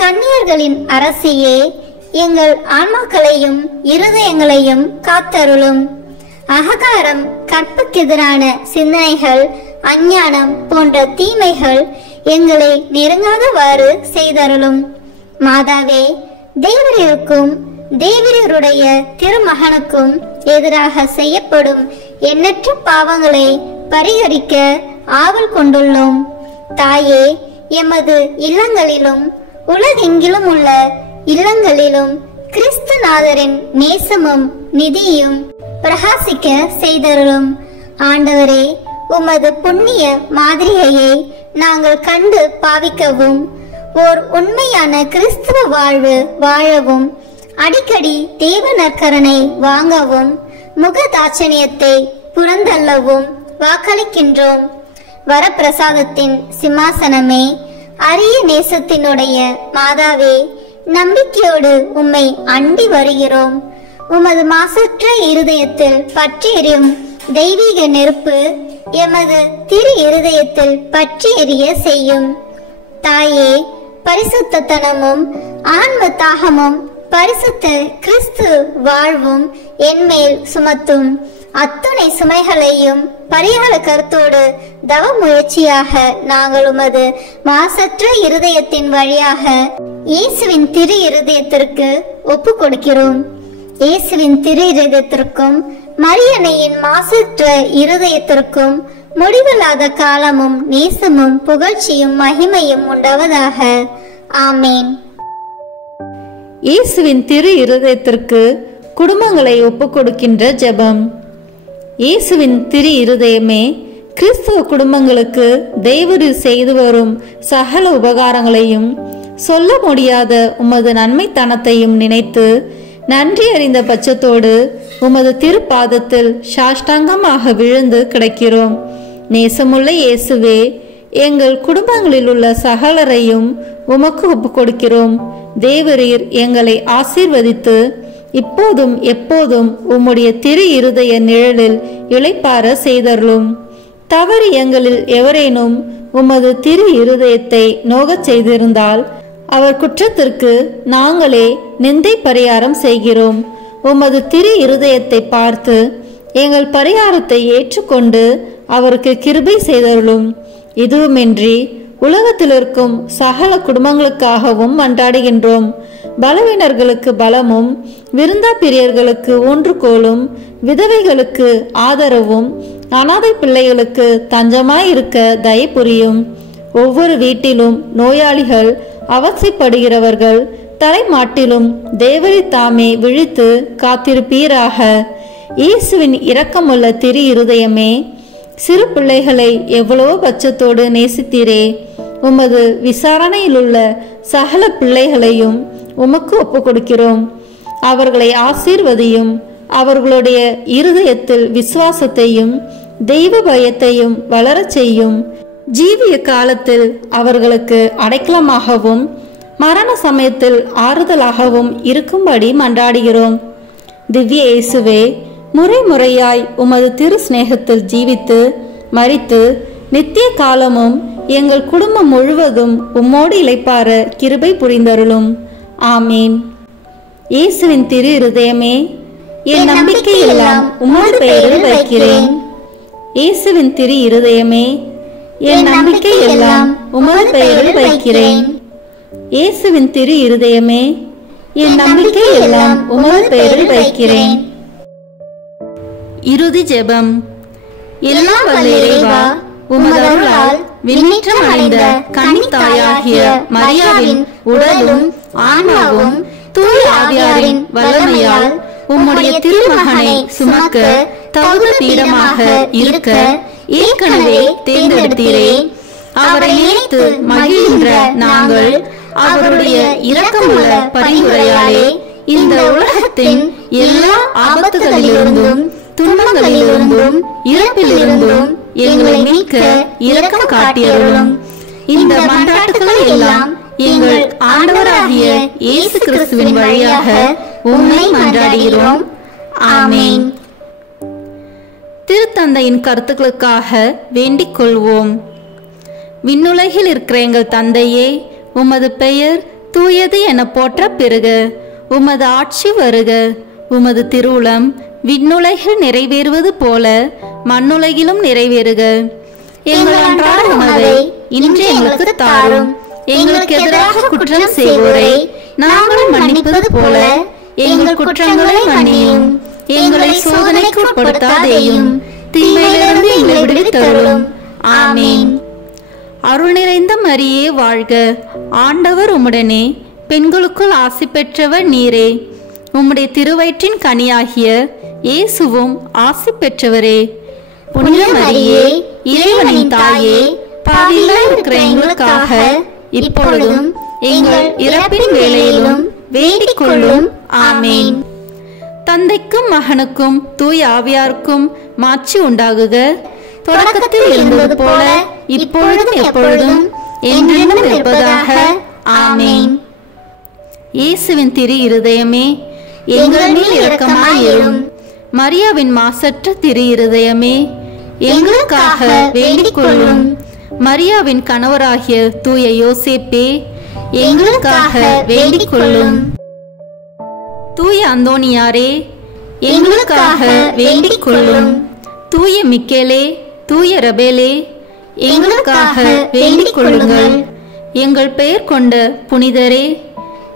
கன்னியர்களின் அரசியே, எங்கள் ஆன்மாக்களையும் இருதயங்களையும் காத்தருளும். அகங்காரம், கற்புக்கெதிரான சிந்தனைகள், அஞ்ஞானம் போன்ற தீமைகள் எங்களை நெருங்காதவாறு செய்தருளும். மாதாவே, தேவரீருக்கும் தேவரீருடைய திருமகனுக்கும் எதிராக செய்யப்படும் எண்ணற்ற பாவங்களை பரிகரிக்க ஆவல் கொண்டுள்ளோம். தாயே, எமது இல்லங்களிலும் உலகெங்கிலும் உள்ள இல்லங்களிலும் கிறிஸ்துநாதரின் நேசமும் நிதியும் பிரகாசிக்க செய்தருளும். ஆண்டவரே, உமது புண்ணிய மாதிரியை நாங்கள் கண்டு பாவிக்கவும், ஓர் உண்மையான கிறிஸ்துவ வாழ்வு வாழவும், அடிக்கடி தேவ நற்கரனை வாங்கவும், முகதாட்சணியத்தை புறந்தள்ளவும் வாக்களிக்கின்றோம். வரப்பிரசாதத்தின் சிம்மாசனமே, அரிய நேசத்தினுடைய மாதாவே, நம்பிக்கையோடு உம்மை அண்டி வருகிறோம். உமது மாசற்ற இருதயத்தில் பற்றி எரியும் தெய்வீக நெருப்பு எமது திரு இருதயத்தில் பற்றி எரிய செய்யும். தாயே, பரிசுத்தனமும் ஆன்ம தாகமும் பரிசுத்த கிறிஸ்து வாழ்வும் என்மேல் சுமத்தும். அத்துணை சுமைகளையும் பரிகார கருத்தோடு தவ முயற்சியாக நாங்கள் உமது மாசற்ற இருதயத்தின் வழியாக இயேசுவின் திரு இருதயத்திற்கு ஒப்பு கொடுக்கிறோம். இயேசுவின் திரு இருதயத்திற்கும் மரியன்னையின் மாசற்ற இருதயத்திற்கும் முடிவில்லாத காலமும் நேசமும் புகழ்ச்சியும் மகிமையும் உண்டாவதாக. ஆமேன். இயேசுவின் திரு இருதயத்திற்கு குடும்பங்களை ஒப்புக் கொடுக்கின்ற ஜெபம். இயேசுவின் திரு இருதயமே, கிறிஸ்துவ குடும்பங்களுக்கு தேவரீர் செய்து வரும் சகல உபகாரங்களையும் சொல்ல முடியாத உமது நன்மைத்தனத்தையும் நினைத்து நன்றி அறிந்த பட்சத்தோடு உமது திருப்பாதத்தில் சாஷ்டாங்கமாக விழுந்து கிடக்கிறோம். நேசமுள்ள இயேசுவே, எங்கள் குடும்பங்களில் உள்ள சகலரையும் உமக்கு ஒப்புக் கொடுக்கிறோம். தேவரீர் எங்களை ஆசீர்வதித்து இப்போதும் எப்போதும் உம்முடைய திரு இருதய நிழலில் இளைப்பார செய்தருளும். தவறு எங்களில் எவரேனும் உமது திரு இருதயத்தை நோகச் செய்திருந்தால் அவர் குற்றத்திற்கு நாங்களே நிந்தை பரிகாரம் செய்கிறோம். உமது திரு இருதயத்தை பார்த்து எங்கள் பரிகாரத்தை ஏற்றுக்கொண்டு அவருக்கு கிருபை செய்தருளும். இதுவுமின்றி உலகத்தில் இருக்கும் சகல குடும்பங்களுக்காகவும் மன்றாடுகின்றோம். பலவீனர்களுக்கு பலமும், விருந்தா பிரியர்களுக்கு ஊன்றுகோலும், விதவைகளுக்கு ஆதரவும், அனாதை பிள்ளைகளுக்கு தஞ்சமாயிருக்க தயை புரியும். ஒவ்வொரு வீட்டிலும் நோயாளிகள், அவசைப்படுகிறவர்கள் தலைமாட்டிலும் தேவரீர் தாமே விழித்து காத்திருப்பீராக. இயேசுவின் இரக்கமுள்ள திரு இருதயமே, சிறு பிள்ளைகளை எவ்வளவோ பட்சத்தோடு நேசித்தீரே. உமது விசாரணையில் உள்ள சகல பிள்ளைகளையும் உமக்கு ஒப்புக் கொடுக்கிறோம். அவர்களை ஆசீர்வதியும். அவர்களுடைய இருதயத்தில் விசுவாசத்தையும் தெய்வ பயத்தையும் வளரச் செய்யும். ஜீவிய காலத்தில் அவர்களுக்கு அடைக்கலமாகவும் மரண சமயத்தில் ஆறுதலாகவும் இருக்கும்படி மன்றாடுகிறோம். திவ்ய இயேசுவே, முறை முறையாய் உமது திரு சிநேகத்தில் ஜீவித்து மரித்து நித்திய காலமும் எங்கள் குடும்பம் முழுவதும் உம்மோடு இளைப்பார கிருபை புரிந்தருளும். ஆமீன். இயேசுவின் திரு இருதயமே, என் நம்பிக்கை எல்லாம் உமது பெயரில் வைக்கிறேன். இயேசுவின் திரு இருதயமே, என் நம்பிக்கை எல்லாம் உமது பெயரில் வைக்கிறேன். இயேசுவின் திரு இருதயமே, என் நம்பிக்கை எல்லாம் உமது பெயரில் வைக்கிறேன். இறுதி ஜெபம். எல்லாம் வல்ல இறைவா, உமது அருளால் விண்ணேற்றம் அடைந்த கன்னித்தாயாகிய மரியாவின் உடலும் ஆன்மாவும் தூய ஆவியாரின் வல்லமையால் உம்முடைய திருமகனை சுமக்க தகுந்த பீடமாக இருக்க ஏற்கனவே தேர்ந்தெடுத்தீரே. அவரை நினைத்து மகிழ்கின்ற நாங்கள் அவருடைய இரக்கமுள்ள பரிந்துரையாலே இந்த உலகத்தின் எல்லா ஆபத்துகளிலிருந்தும் துன்பங்களிலிருந்தும் இறப்பிலிருந்தும் எங்களை மீட்க இரக்கம் காட்டியருளும். இந்த மன்றாட்டுகளை எல்லாம் எங்கள் ஆண்டவராகிய இயேசு கிறிஸ்துவின் வழியாக உம்மை மன்றாடுகிறோம். ஆமென். திருத்தந்தையின் கருத்துக்களுக்காக வேண்டிக் கொள்வோம். விண்ணுலகில் இருக்கிற எங்கள் தந்தையே, உமது பெயர் தூயது என போற்ற பெறுக. உமது ஆட்சி வருக. உமது திருவுளம் விண்ணுலகில் நிறைவேறுவது போல மண்ணுலகிலும் நிறைவேறுக. எங்கள் அன்றாட உணவை இன்று எங்களுக்கு தாரும். எங்களுக்கு எதிராக குற்றம் செய்வோரை நாங்கள் மன்னிப்பது போல எங்கள் குற்றங்களை மன்னியும். எங்களை சோதனைக்கு உட்படுத்தாதேயும், தீமையிலிருந்து எங்களை விடுவித்தருளும். ஆமென். அருள் நிறைந்த மரியே வாழ்க. ஆண்டவர் உம்முடனே, பெண்களுக்குள் ஆசி பெற்றவர் நீரே. உம்முடைய திருவயிற்றின் கனியாகிய இயேசுவும் ஆசி பெற்றவரே. புனித மரியே, இறைவனின் தாயே, பாவிகளாய் இருக்கிற எங்களுக்காக இப்பொழுதும் எங்கள் இறப்பின் வேளையிலும் வேண்டிக் கொள்ளும். ஆமென். தந்தைக்கும் மகனுக்கும் தூய ஆவியாருக்கும் மாட்சி உண்டாகுக. தொடக்கத்தில் இருந்தது போல இப்பொழுதும் எப்பொழுதும் என்றென்றும் இருப்பதாக. ஆமென். இயேசுவின் திரு இருதயமே, எங்கள் மேல் இரக்கமாயிரும். மரியாவின் மாசற்ற திரு இருதயமே, எங்களுக்காக வேண்டிக் கொள்ளும். மரியாவின் கணவராகிய தூய யோசேப்பே, எங்களுக்காக வேண்டிக் கொள்ளும். தூய அந்தோனியாரே, எங்களுக்காக வேண்டிக் கொள்ளும். தூய மிக்கேலே, தூய ரபேலே, எங்களுக்காக வேண்டிக் கொள்ளுங்கள். எங்கள் பெயர் கொண்ட புனிதரே,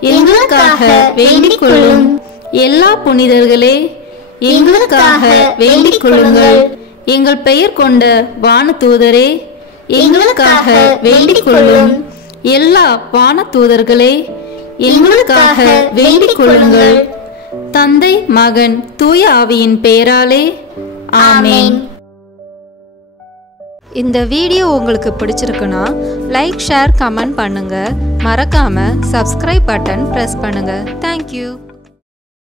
எங்களுக்காக வேண்டிக் கொள்ளும். எல்லா புனிதர்களே, எங்களுக்காக வேண்டிக் கொள்ளுங்கள். எங்கள் பெயர் கொண்ட வானதூதரே, எங்களுக்காக வேண்டிக் கொள்ளும். எல்லா வானதூதர்களே, எங்களுக்காக வேண்டிக் கொள்ளுங்கள். தந்தை, மகன், தூய ஆவியின் பெயராலே. ஆமென். இந்த வீடியோ உங்களுக்கு பிடிச்சிருக்குன்னா லைக், ஷேர், கமெண்ட் பண்ணுங்க. மறக்காம சப்ஸ்கிரைப் பட்டன் பிரஸ் பண்ணுங்க. தேங்க்யூ.